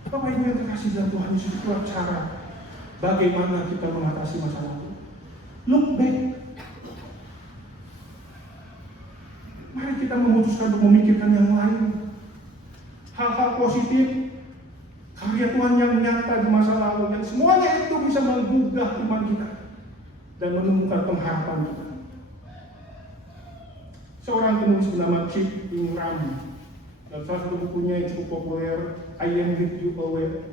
Bapak Ibu yang terkasih dalam Tuhan Yesus, itulah cara bagaimana kita mengatasi masa lalu. Look back. Mari kita memutuskan untuk memikirkan yang lain. Hal-hal positif, karya Tuhan yang nyata di masa lalu, yang semuanya itu bisa menggugah iman kita dan menumbuhkan pengharapan kita. Seorang penulis bernama Chip Ingram, dalam salah satu bukunya yang cukup populer, I Am With You Always,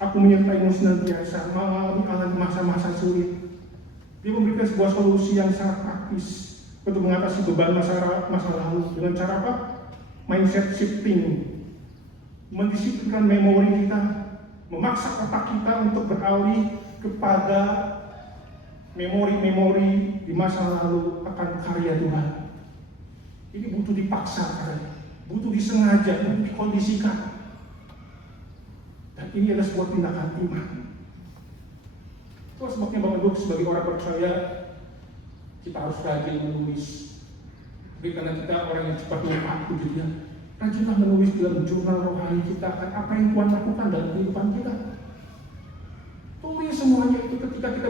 aku menyertaimu senantiasa mengalami masa-masa sulit. Dia memberikan sebuah solusi yang sangat praktis untuk mengatasi beban masa lalu dengan cara apa? Mindset shifting, mendisiplinkan memori kita, memaksa otak kita untuk beralih kepada memori-memori di masa lalu akan karya Tuhan. Ini butuh dipaksakan, butuh disengaja, butuh dikondisikan. Dan ini adalah sebuah tindakan iman. Itu sebabnya Bapak Ibu sebagai orang percaya, kita harus rajin menulis. Tapi karena kita orang yang cepat lupa, jadi rajinlah menulis dalam jurnal rohani kita akan apa yang Tuhan lakukan dalam kehidupan kita. Tulis semuanya itu ketika kita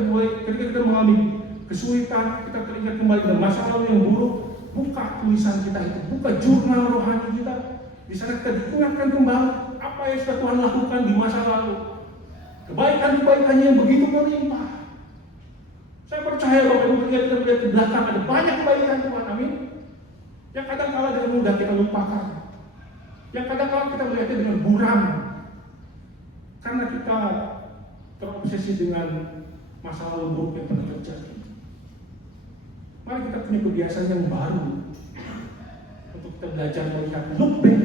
mengalami kesulitan, kita teringat kembali dengan masa lalu yang buruk, buka tulisan kita itu, buka jurnal rohani kita. Di sana kita diingatkan kembali apa yang sudah Tuhan lakukan di masa lalu. Kebaikan-kebaikannya yang begitu melimpah. Saya percaya Bapak Ibu kita melihat ke belakang ada banyak kebaikan Tuhan, amin. Yang kadang-kala dengan mudah kita lupakan. Yang kadang-kala kita melihatnya dengan buram. Karena kita terobsesi dengan masa lalu buruk yang pernah terjadi. Mari kita punya kebiasaan yang baru untuk kita belajar melihat look back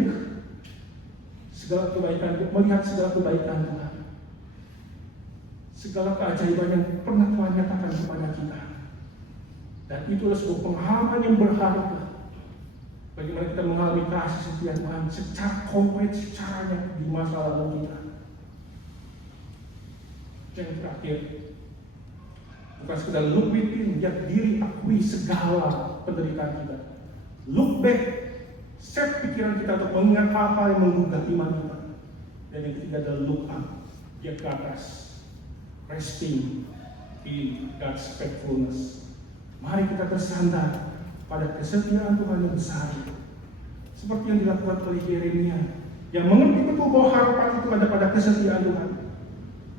segala kebaikan, melihat segala kebaikan Tuhan, segala keajaiban yang pernah Tuhan nyatakan kepada kita. Dan itulah sebuah pengalaman yang berharga. Bagaimana kita mengalami kasih setia Tuhan secara konkret, secaranya di masa lalu kita. Yang terakhir, bukan sekedar look within, lihat diri, akui segala penderitaan kita. Look back, set pikiran kita untuk mengingat hal-hal yang menggugah iman kita. Dan yang ketiga adalah look up, lihat ke atas, resting in God's faithfulness. Mari kita bersandar pada kesetiaan Tuhan yang besar, seperti yang dilakukan oleh Yeremia, yang mengerti betul bahwa harapan itu ada pada kesetiaan Tuhan.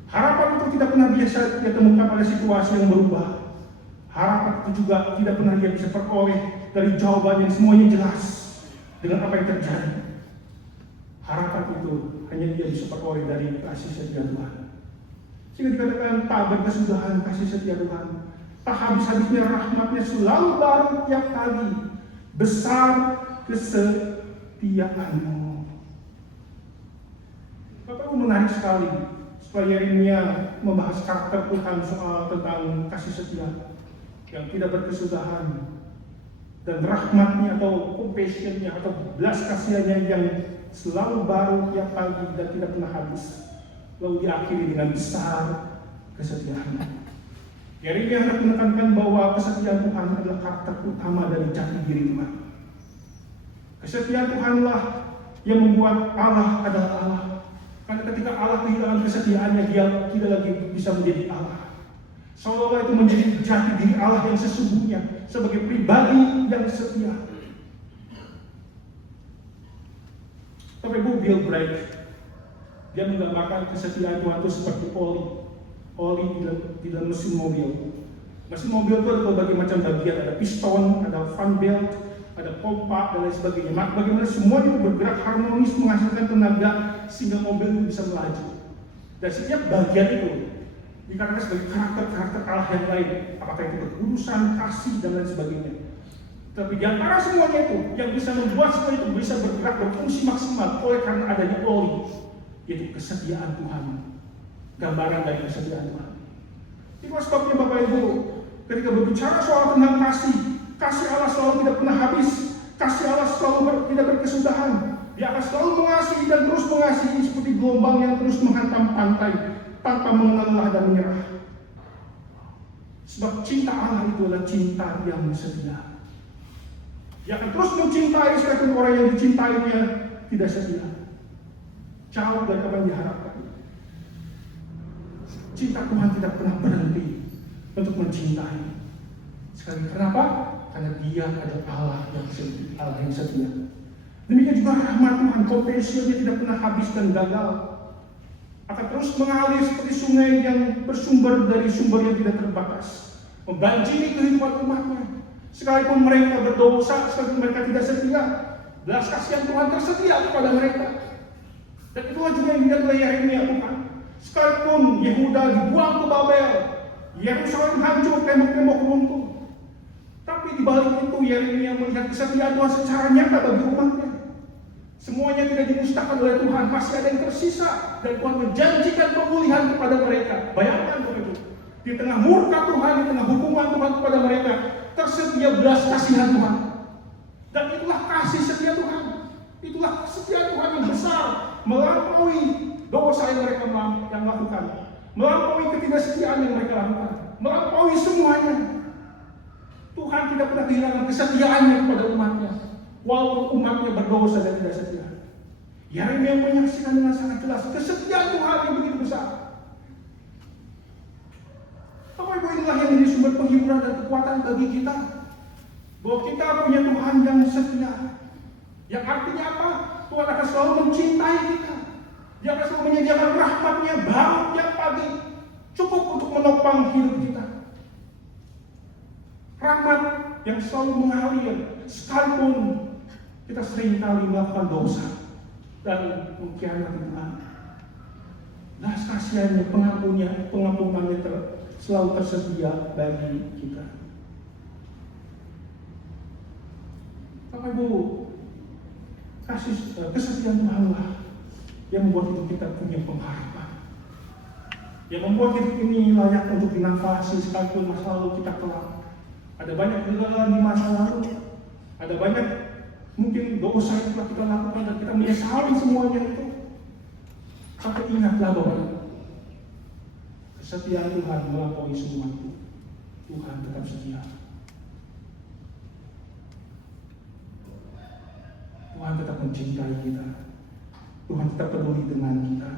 Harapan itu tidak pernah biasa dia temukan pada situasi yang berubah. Harapan itu juga tidak pernah dia bisa peroleh dari jawaban yang semuanya jelas dengan apa yang terjadi. Harapan itu hanya dia bisa peroleh dari kasih setia Tuhan. Sehingga dikatakan tak berkesudahan kasih setia Tuhan, tak habis-habisnya rahmatnya selalu baru tiap pagi, besar kesetiaanmu. Bapak Ibu menarik sekali. Setelah Yeremia membahas karakter Tuhan soal tentang kasih setia yang tidak berkesudahan dan rahmatnya atau compassionnya atau belas kasihannya yang selalu baru tiap pagi dan tidak pernah habis, lalu diakhiri dengan besar kesetiaannya. Yeremia hendak menekankan bahwa kesetiaan Tuhan adalah karakter utama dari jati diri Tuhan. Kesetiaan Tuhanlah yang membuat Allah adalah Allah. Karena ketika Allah kehilangan kesetiaannya, dia tidak lagi bisa menjadi Allah. Seolah-olah itu menjadi jati diri Allah yang sesungguhnya sebagai pribadi yang setia. Bapak Ibu, Bill Bright, dia menggambarkan kesetiaan Tuhan itu seperti oli di dalam mesin mobil. Mesin mobil itu ada berbagai macam bagian, ada piston, ada fan belt, ada pompa, dan lain sebagainya. Maka bagaimana semua itu bergerak harmonis menghasilkan tenaga sehingga mobil itu bisa melaju. Dan setiap bagian itu dikatakan sebagai karakter Allah yang lain, apakah itu berurusan, kasih, dan lain sebagainya. Tapi di antara semuanya itu, yang bisa membuat semua itu bisa bergerak berfungsi maksimal oleh karena adanya oli. yaitu kesetiaan Tuhan. Gambaran dari kesetiaan Tuhan. Itulah sebabnya Bapak Ibu, ketika berbicara soal tentang kasih Allah selalu tidak pernah habis. Kasih Allah selalu tidak berkesudahan. Dia akan selalu mengasihi dan terus mengasihi seperti gelombang yang terus menghantam pantai tanpa mengenal lelah dan menyerah. Sebab cinta Allah itu adalah cinta yang setia. Dia akan terus mencintai sekalipun orang yang dicintainya tidak setia. Jauh dari apa yang diharapkan. Cinta Tuhan tidak pernah berhenti untuk mencintai. Sekali kenapa? Karena Dia adalah Allah yang setia. Allah yang setia. Demikian juga rahmat Tuhan, potensialnya tidak pernah habis dan gagal. Akan terus mengalir seperti sungai yang bersumber dari sumber yang tidak terbatas, membanjiri kehidupan umatnya. Sekalipun mereka berdosa, sekalipun mereka tidak setia, belas kasihan Tuhan tersedia kepada mereka. Dan itulah juga yang dilihat oleh Yeremia Tuhan. Sekalipun Yehuda dibuang ke Babel, Yerusalem hancur, tembok-tembok runtuh, tapi di balik itu Yeremia melihat kesetiaan Tuhan secara nyata bagi umatnya. Semuanya tidak dimusnahkan oleh Tuhan, masih ada yang tersisa, dan Tuhan menjanjikan pemulihan kepada mereka. Bayangkan begitu, di tengah murka Tuhan, di tengah hukuman Tuhan kepada mereka, tersedia belas kasihan Tuhan. Dan itulah kasih setia Tuhan. Itulah kesetiaan Tuhan yang besar, melampaui dosa yang mereka lakukan, melampaui ketidaksetiaan yang mereka lakukan, melampaui semuanya. Tuhan tidak pernah kehilangan kesetiaannya kepada umatnya, walaupun umatnya berdosa dan tidak setia. Yeremia menyaksikan dengan sangat jelas kesetiaan Tuhan yang begitu besar. Bapak Ibu, inilah yang menjadi sumber penghiburan dan kekuatan bagi kita, bahwa kita punya Tuhan yang setia. Yang artinya apa? Tuhan akan selalu mencintai kita. Dia akan selalu menyediakan rahmat-Nya baru tiap pagi, cukup untuk menopang hidup kita. Rahmat yang selalu mengalir, sekalipun kita seringkali melakukan dosa dan mengkhianati Tuhan. Belas kasihannya, pengampunannya selalu tersedia bagi kita. Bapak Ibu, kesetiaan Tuhanlah yang membuat hidup kita punya pengharapan, yang membuat hidup ini layak untuk dinafasi sekalipun masa lalu kita kelam. Ada banyak kegagalan di masa lalu, ada banyak mungkin dosa yang telah kita lakukan dan kita menyesali semuanya itu. Tapi ingatlah bahwa kesetiaan Tuhan melampaui semua itu. Tuhan tetap setia. Tuhan tetap mencintai kita. Tuhan tetap peduli dengan kita.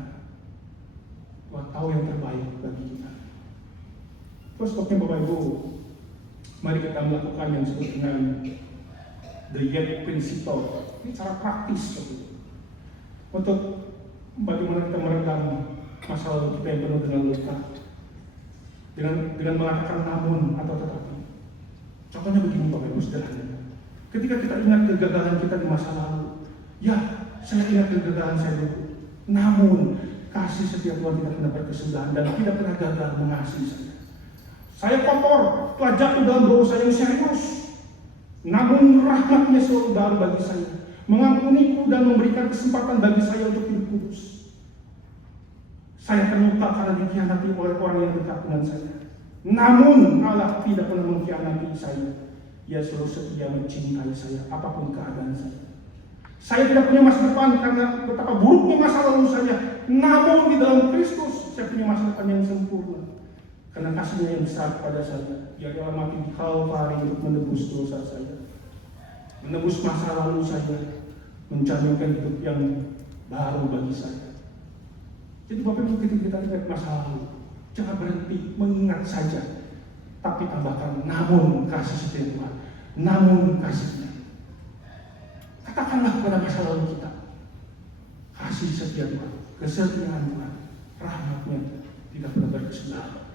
Tuhan tahu yang terbaik bagi kita. Terus sebabnya Bapak Ibu, mari kita melakukan yang disebut dengan the yet principle. Ini cara praktis untuk bagaimana kita meredam masa lalu kita yang penuh dengan luka, dengan mengatakan namun atau tetapi. Contohnya begini Bapak Ibu, sederhana. Ketika kita ingat kegagalan kita di masa lalu, ya saya ingat kegagalan saya dulu. Namun kasih setia Tuhan tidak pernah berkesudahan dan tidak pernah gagal mengasihi saya. Saya kotor, telah jatuh dalam dosa yang serius. Namun rahmat-Nya selalu baru bagi saya, mengampuniku dan memberikan kesempatan bagi saya untuk hidup kudus. Saya terluka karena dikhianati oleh orang yang dekat dengan saya. Namun Allah tidak pernah mengkhianati saya. Dia selalu setia mencintai saya, apapun keadaan saya. Saya tidak punya masa depan karena betapa buruknya masa lalu saya. Namun di dalam Kristus saya punya masa depan yang sempurna. Karena kasih-Nya yang besar kepada saya. Dia rela mati di Kalvari untuk menebus dosa saya, menebus masa lalu saya, menjaminkan hidup yang baru bagi saya. Jadi Bapak Ibu, ketika kita ingat masa lalu, jangan berhenti mengingat saja, tapi tambahkan namun kasih setia Tuhan, namun kasih-Nya. Katakanlah kepada masa lalu kita, kasih setia Tuhan, kesetiaan Tuhan, rahmat-Nya tidak pernah berkesudahan.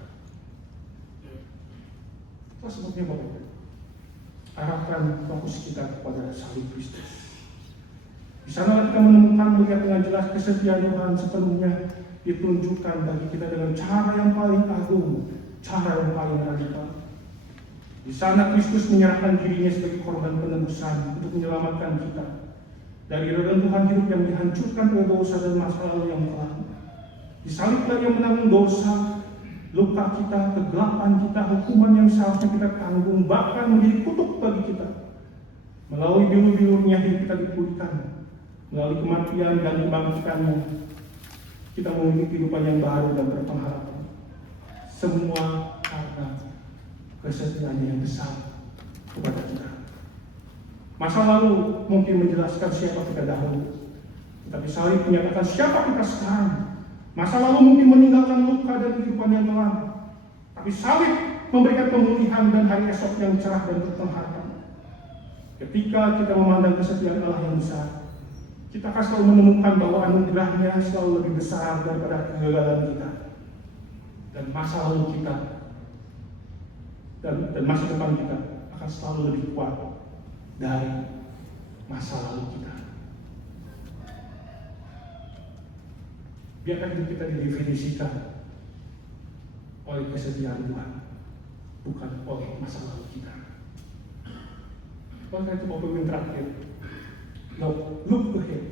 Itulah sebabnya Bapak Ibu, arahkan fokus kita kepada salib Kristus. Di sana kita menemukan, melihat dengan jelas kesetiaan Tuhan sepenuhnya ditunjukkan bagi kita dengan cara yang paling agung, cara yang paling radikal. Di sana Kristus menyerahkan dirinya sebagai korban penebusan untuk menyelamatkan kita. dari reruntuhan hidup yang dihancurkan oleh dosa dan masa lalu yang kelam. Disaliblah yang menanggung dosa, luka kita, kegelapan kita, hukuman yang seharusnya kita tanggung, bahkan menjadi kutuk bagi kita. Melalui bilur-bilurnya hidup kita dipulihkan. Melalui kematian dan kebangkitannya, kita memiliki kehidupan yang baru dan berpengharapan. Semua karena kesetiaannya yang besar kepada kita. Masa lalu mungkin menjelaskan siapa kita dahulu, tetapi salib menyatakan siapa kita sekarang. Masa lalu mungkin meninggalkan luka dan kehidupan yang kelam, tapi salib memberikan pemulihan dan hari esok yang cerah dan berpengharapan. Ketika kita memandang kesetiaan Allah yang besar, kita akan selalu menemukan bahwa anugerahnya selalu lebih besar daripada kegagalan kita. Dan masa lalu kita dan masa depan kita akan selalu lebih kuat dari masa lalu kita. Biarkan hidup kita didefinisikan oleh kesetiaan Tuhan, bukan oleh masa lalu kita. Oleh karena itu, pemimpin terakhir, look ahead,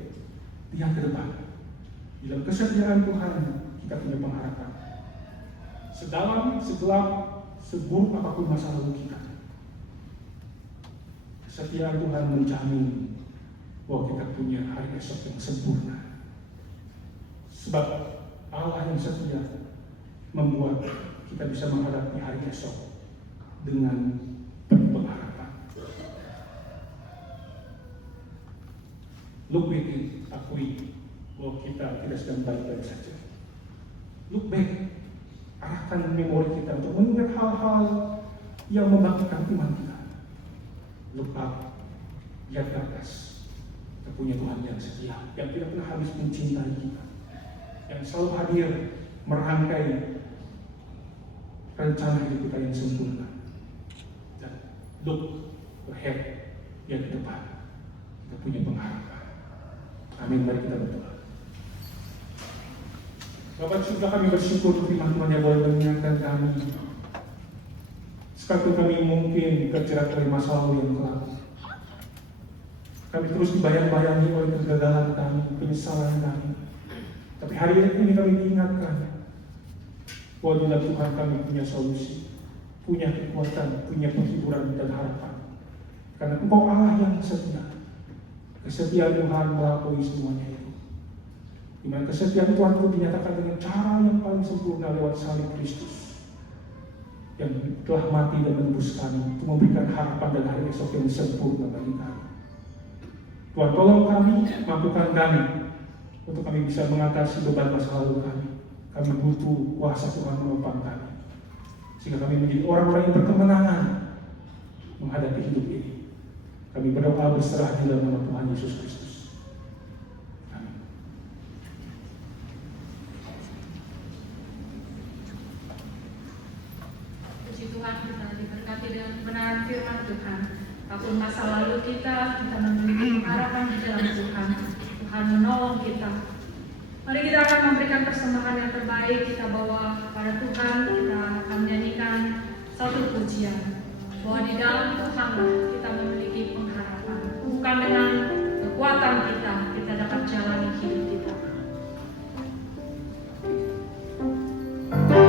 lihat ke depan. Di dalam kesetiaan Tuhan, kita punya pengharapan. Sedalam, segelap, seburuk apapun masa lalu kita, kesetiaan Tuhan menjamin bahwa kita punya hari esok yang sempurna. Sebab Allah yang setia membuat kita bisa menghadapi hari esok dengan penuh pengharapan. Look back, akui bahwa kita tidak sedang baik-baik saja. Look back, arahkan memori kita untuk mengingat hal-hal yang membangkitkan iman kita. Look up, lihat ke atas. Kita punya Tuhan yang setia, yang tidak pernah habis mencintai kita, yang selalu hadir merangkai rencana hidup kita yang sempurna. Dan look ahead, yang ke depan, kita punya pengharapan. Amin, mari kita berdoa. Bapak di surga, kami bersyukur firman Tuhan yang boleh mengingatkan kami. Sekalipun kami mungkin terjerat oleh masa lalu yang kelam, kami terus dibayang-bayangi oleh kegagalan kami, penyesalan kami. Tapi hari ini kami diingatkan bahwa di dalam Tuhan kami punya solusi, punya kekuatan, punya penghiburan dan harapan. Karena Engkau Allah yang setia. Kesetiaan Tuhan melampaui semuanya itu. Di mana kesetiaan Tuhan itu dinyatakan dengan cara yang paling sempurna lewat salib Kristus yang telah mati dan menebus kami untuk memberikan harapan dan hari esok yang sempurna bagi kami. Tuhan, tolong kami, mampukan kami untuk kami bisa mengatasi beban masa lalu kami. Kami butuh kuasa Tuhan menopang kami, sehingga kami menjadi orang-orang yang berkemenangan menghadapi hidup ini. Kami berdoa berserah di dalam nama Tuhan Yesus Kristus. Amin. Puji Tuhan, kita diberkati dengan kebenaran firman Tuhan. Apapun masa lalu kita memiliki harapan di dalam Tuhan. Tuhan menolong kita. Mari kita akan memberikan persembahan yang terbaik. Kita bawa kepada Tuhan. Kita akan menyanyikan satu pujian bahwa di dalam Tuhanlah kita memiliki pengharapan. Bukan dengan kekuatan kita dapat jalani hidup kita. Ku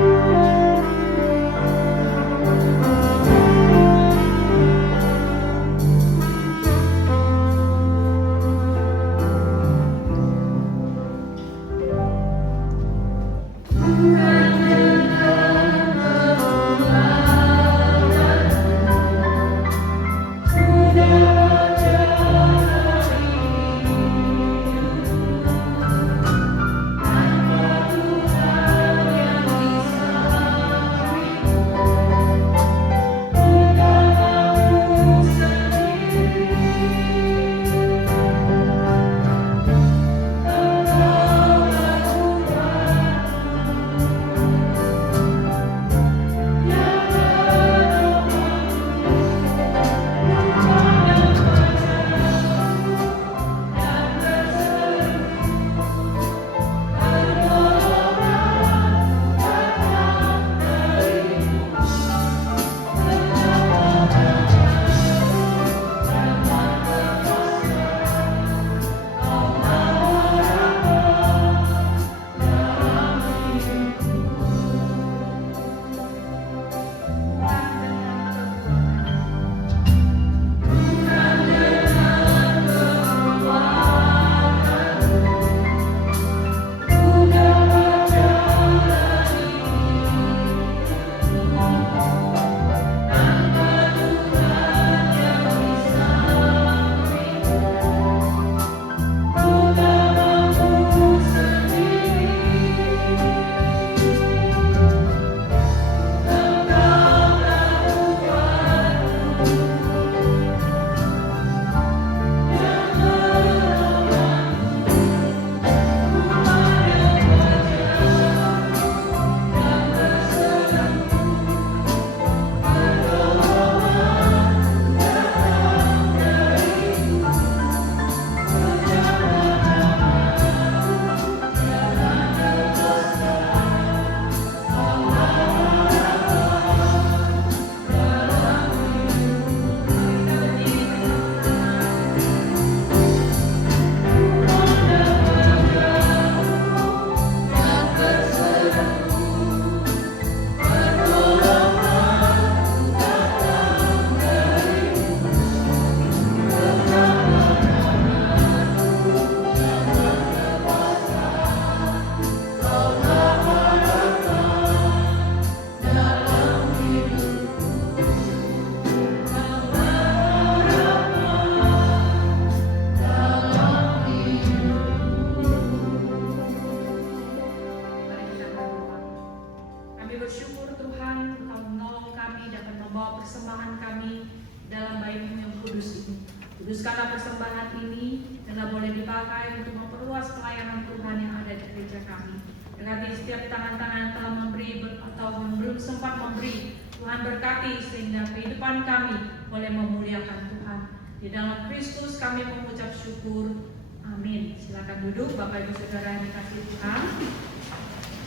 Kami bersyukur Tuhan, Engkau menolong kami dapat membawa persembahan kami dalam baik-Mu yang kudus ini. Kuduskanlah persembahan ini, dan boleh dipakai untuk memperluas pelayanan Tuhan yang ada di gereja kami. Berkati setiap tangan-tangan yang telah memberi atau belum sempat memberi, Tuhan berkati sehingga kehidupan kami boleh memuliakan Tuhan. Di dalam Kristus kami mengucap syukur. Amin. Silakan duduk Bapak Ibu Saudara yang dikasihi Tuhan.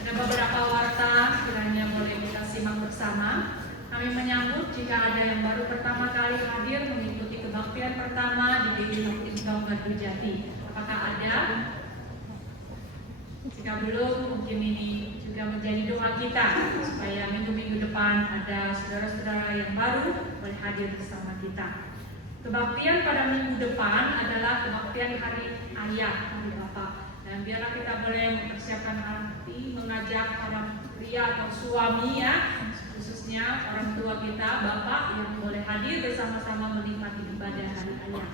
Ada beberapa warta kiranya boleh kita simak bersama. Kami menyambut jika ada yang baru pertama kali hadir mengikuti kebaktian pertama di Daily Income Batu Jati. Apakah ada? Jika belum, mungkin ini juga menjadi doa kita supaya minggu-minggu depan ada saudara-saudara yang baru boleh hadir bersama kita. Kebaktian pada minggu depan adalah kebaktian hari ayah, hari bapak. Dan biarlah kita boleh mempersiapkan hati, mengajak para pria atau suami ya, khususnya orang tua kita, bapak yang boleh hadir bersama-sama menikmati ibadah hari ayah.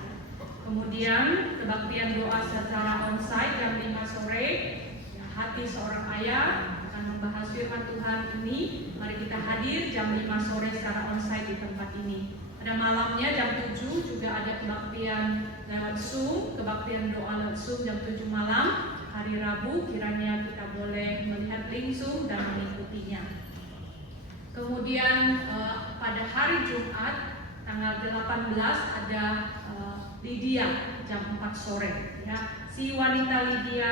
Kemudian kebaktian doa secara onsite jam 5 sore. Hati seorang ayah akan membahas firman Tuhan ini. Mari kita hadir jam 5 sore secara onsite di tempat ini. Pada malamnya jam 7 juga ada kebaktian lewat Zoom, kebaktian doa lewat Zoom jam 7 malam. Hari Rabu kiranya kita boleh melihat link Zoom dan mengikutinya. Kemudian pada hari Jumat tanggal 18 ada Lydia jam 4 sore ya. Si wanita Lydia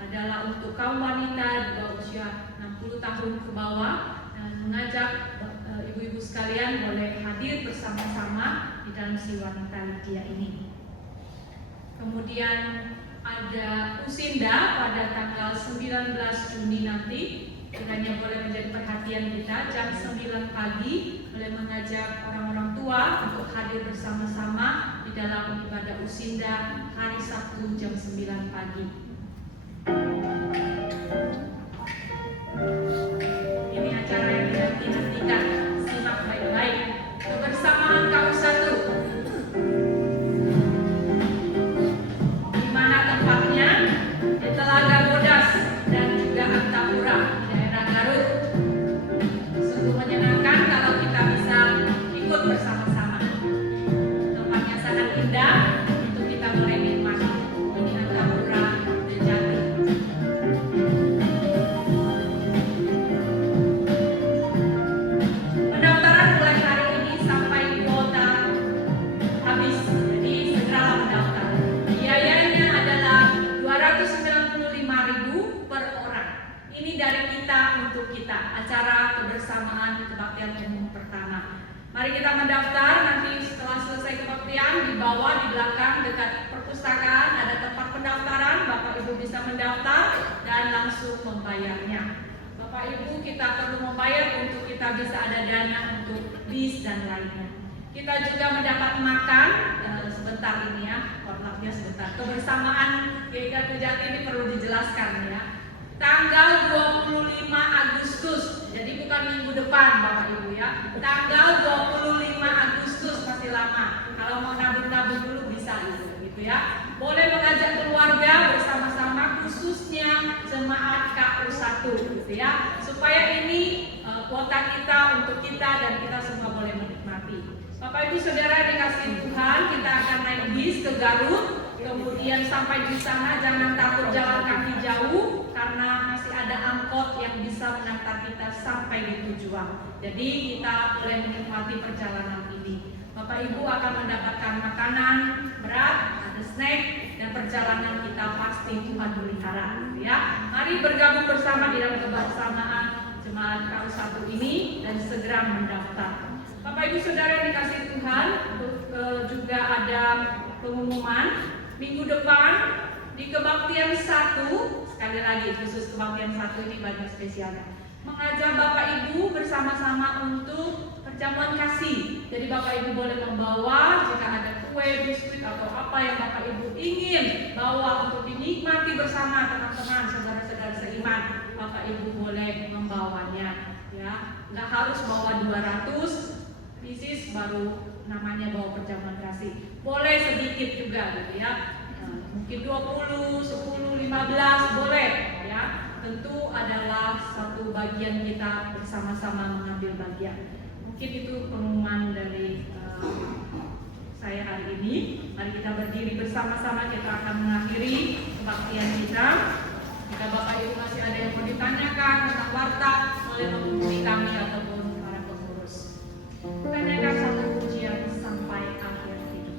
adalah untuk kaum wanita di bawah usia 60 tahun ke bawah, dan mengajak ibu-ibu sekalian boleh hadir bersama-sama di dalam si wanita Lydia ini. Kemudian ada Usinda pada tanggal 19 Juni nanti, kiranya boleh menjadi perhatian kita. Jam 9 pagi boleh mengajak orang-orang tua untuk hadir bersama-sama di dalam ibadah Usinda hari Sabtu jam 9 pagi. Ini acara yang dinantikan, simak baik-baik. Kebersamaan kaum satu. Di mana tempatnya? Di Telaga Bodas dan juga Antapura, daerah Garut. Sungguh menyenangkan kalau kita bisa ikut bersama-sama. Tempatnya sangat indah untuk kita boleh nikmati. Ini Antapura dan Jati. Pendaftaran mulai hari ini sampai kuota habis, jadi segeralah mendaftar. Biayanya adalah 295.000 per orang. Ini dari kita untuk kita, acara kebersamaan kebaktian umum pertama. Mari kita mendaftar. Nanti setelah selesai kebaktian, di bawah di belakang dekat perpustakaan ada tempat pendaftaran. Bapak Ibu bisa mendaftar dan langsung membayarnya. Bapak Ibu, kita perlu membayar untuk kita bisa ada dana untuk bis dan lainnya. Kita juga mendapat makan sebentar ini ya, potlucknya sebentar. Kebersamaan GIK Tujati ini perlu dijelaskan ya. Tanggal 25 Agustus, jadi bukan minggu depan Bapak Ibu ya. Tanggal 25 Agustus, masih lama. Kalau mau nabung-nabung dulu bisa gitu ya. Boleh mengajak keluarga bersama-sama, khususnya jemaat KU1 gitu ya. Supaya ini kuota kita untuk kita dan kita semua boleh menikmati. Bapak Ibu Saudara dikasih Tuhan, kita akan naik bis ke Garut. Kemudian sampai di sana jangan takut jalan kaki jauh, karena masih ada angkot yang bisa mengantar kita sampai di tujuan. Jadi kita boleh menikmati perjalanan ini. Bapak Ibu akan mendapatkan makanan berat, ada snack, dan perjalanan kita pasti Tuhan pelihara ya. Mari bergabung bersama di dalam kebersamaan jemaat KU1 ini dan segera mendaftar. Bapak Ibu Saudara yang dikasih Tuhan, juga ada pengumuman minggu depan di kebaktian 1, sekali lagi khusus kebaktian 1 ini banyak spesialnya. Mengajak Bapak Ibu bersama-sama untuk perjamuan kasih. Jadi Bapak Ibu boleh membawa jika ada kue, biskuit atau apa yang Bapak Ibu ingin bawa untuk dinikmati bersama teman-teman, saudara-saudara seiman. Bapak Ibu boleh membawanya ya. Nggak harus bawa 200 pieces baru namanya bawa perjamuan kasih. Boleh sedikit juga gitu ya. Mungkin 20, 10, 15 boleh ya. tentu adalah satu bagian kita bersama-sama mengambil bagian. Mungkin itu pengumuman dari saya hari ini. Mari kita berdiri bersama-sama, kita akan mengakhiri kebaktian kita. Jika Bapak Ibu masih ada yang mau ditanyakan tentang warta, boleh menghubungi kami ataupun para pengurus. Tanyakan satu pujian sampai akhir hidup.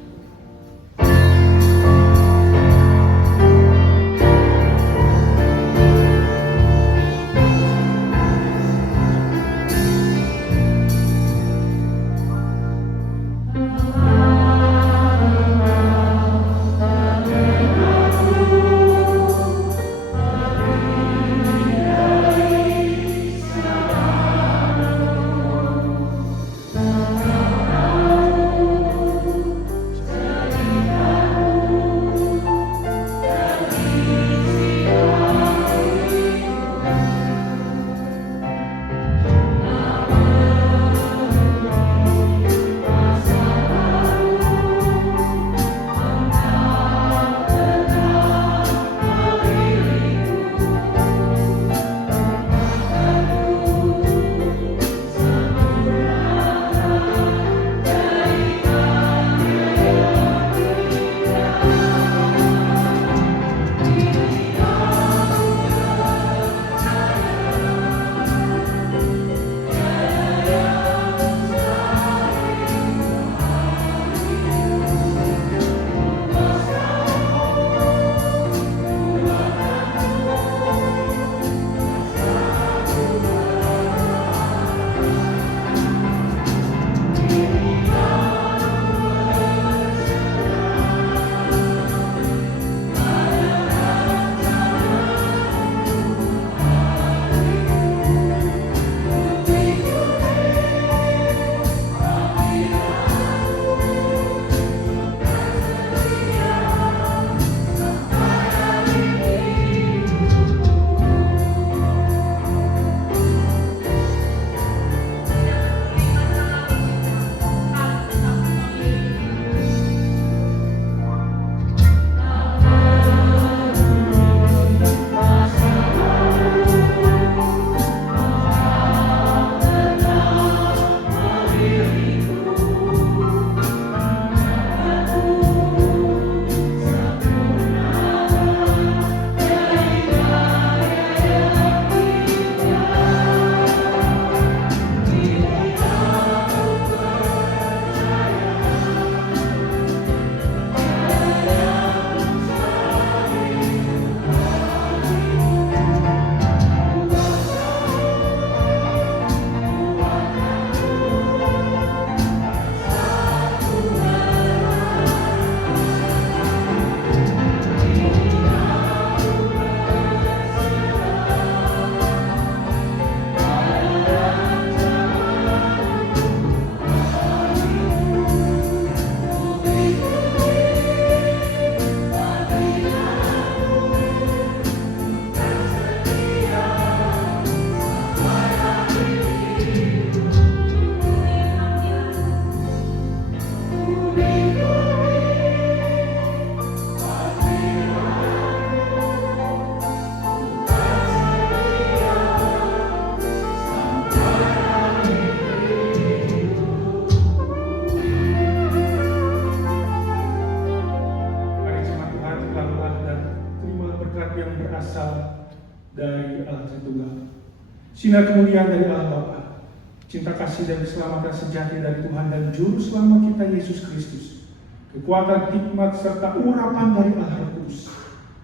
Sinar kemuliaan dari Allah Bapa, cinta kasih dan keselamatan sejati dari Tuhan dan Juru Selamat kita Yesus Kristus, kekuatan hikmat serta urapan dari Allah Roh Kudus,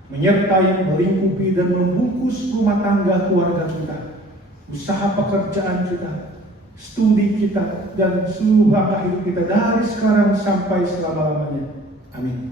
menyertai, melingkupi, dan membungkus rumah tangga keluarga kita, usaha pekerjaan kita, studi kita, dan seluruh langkah hidup kita dari sekarang sampai selama-lamanya. Amin.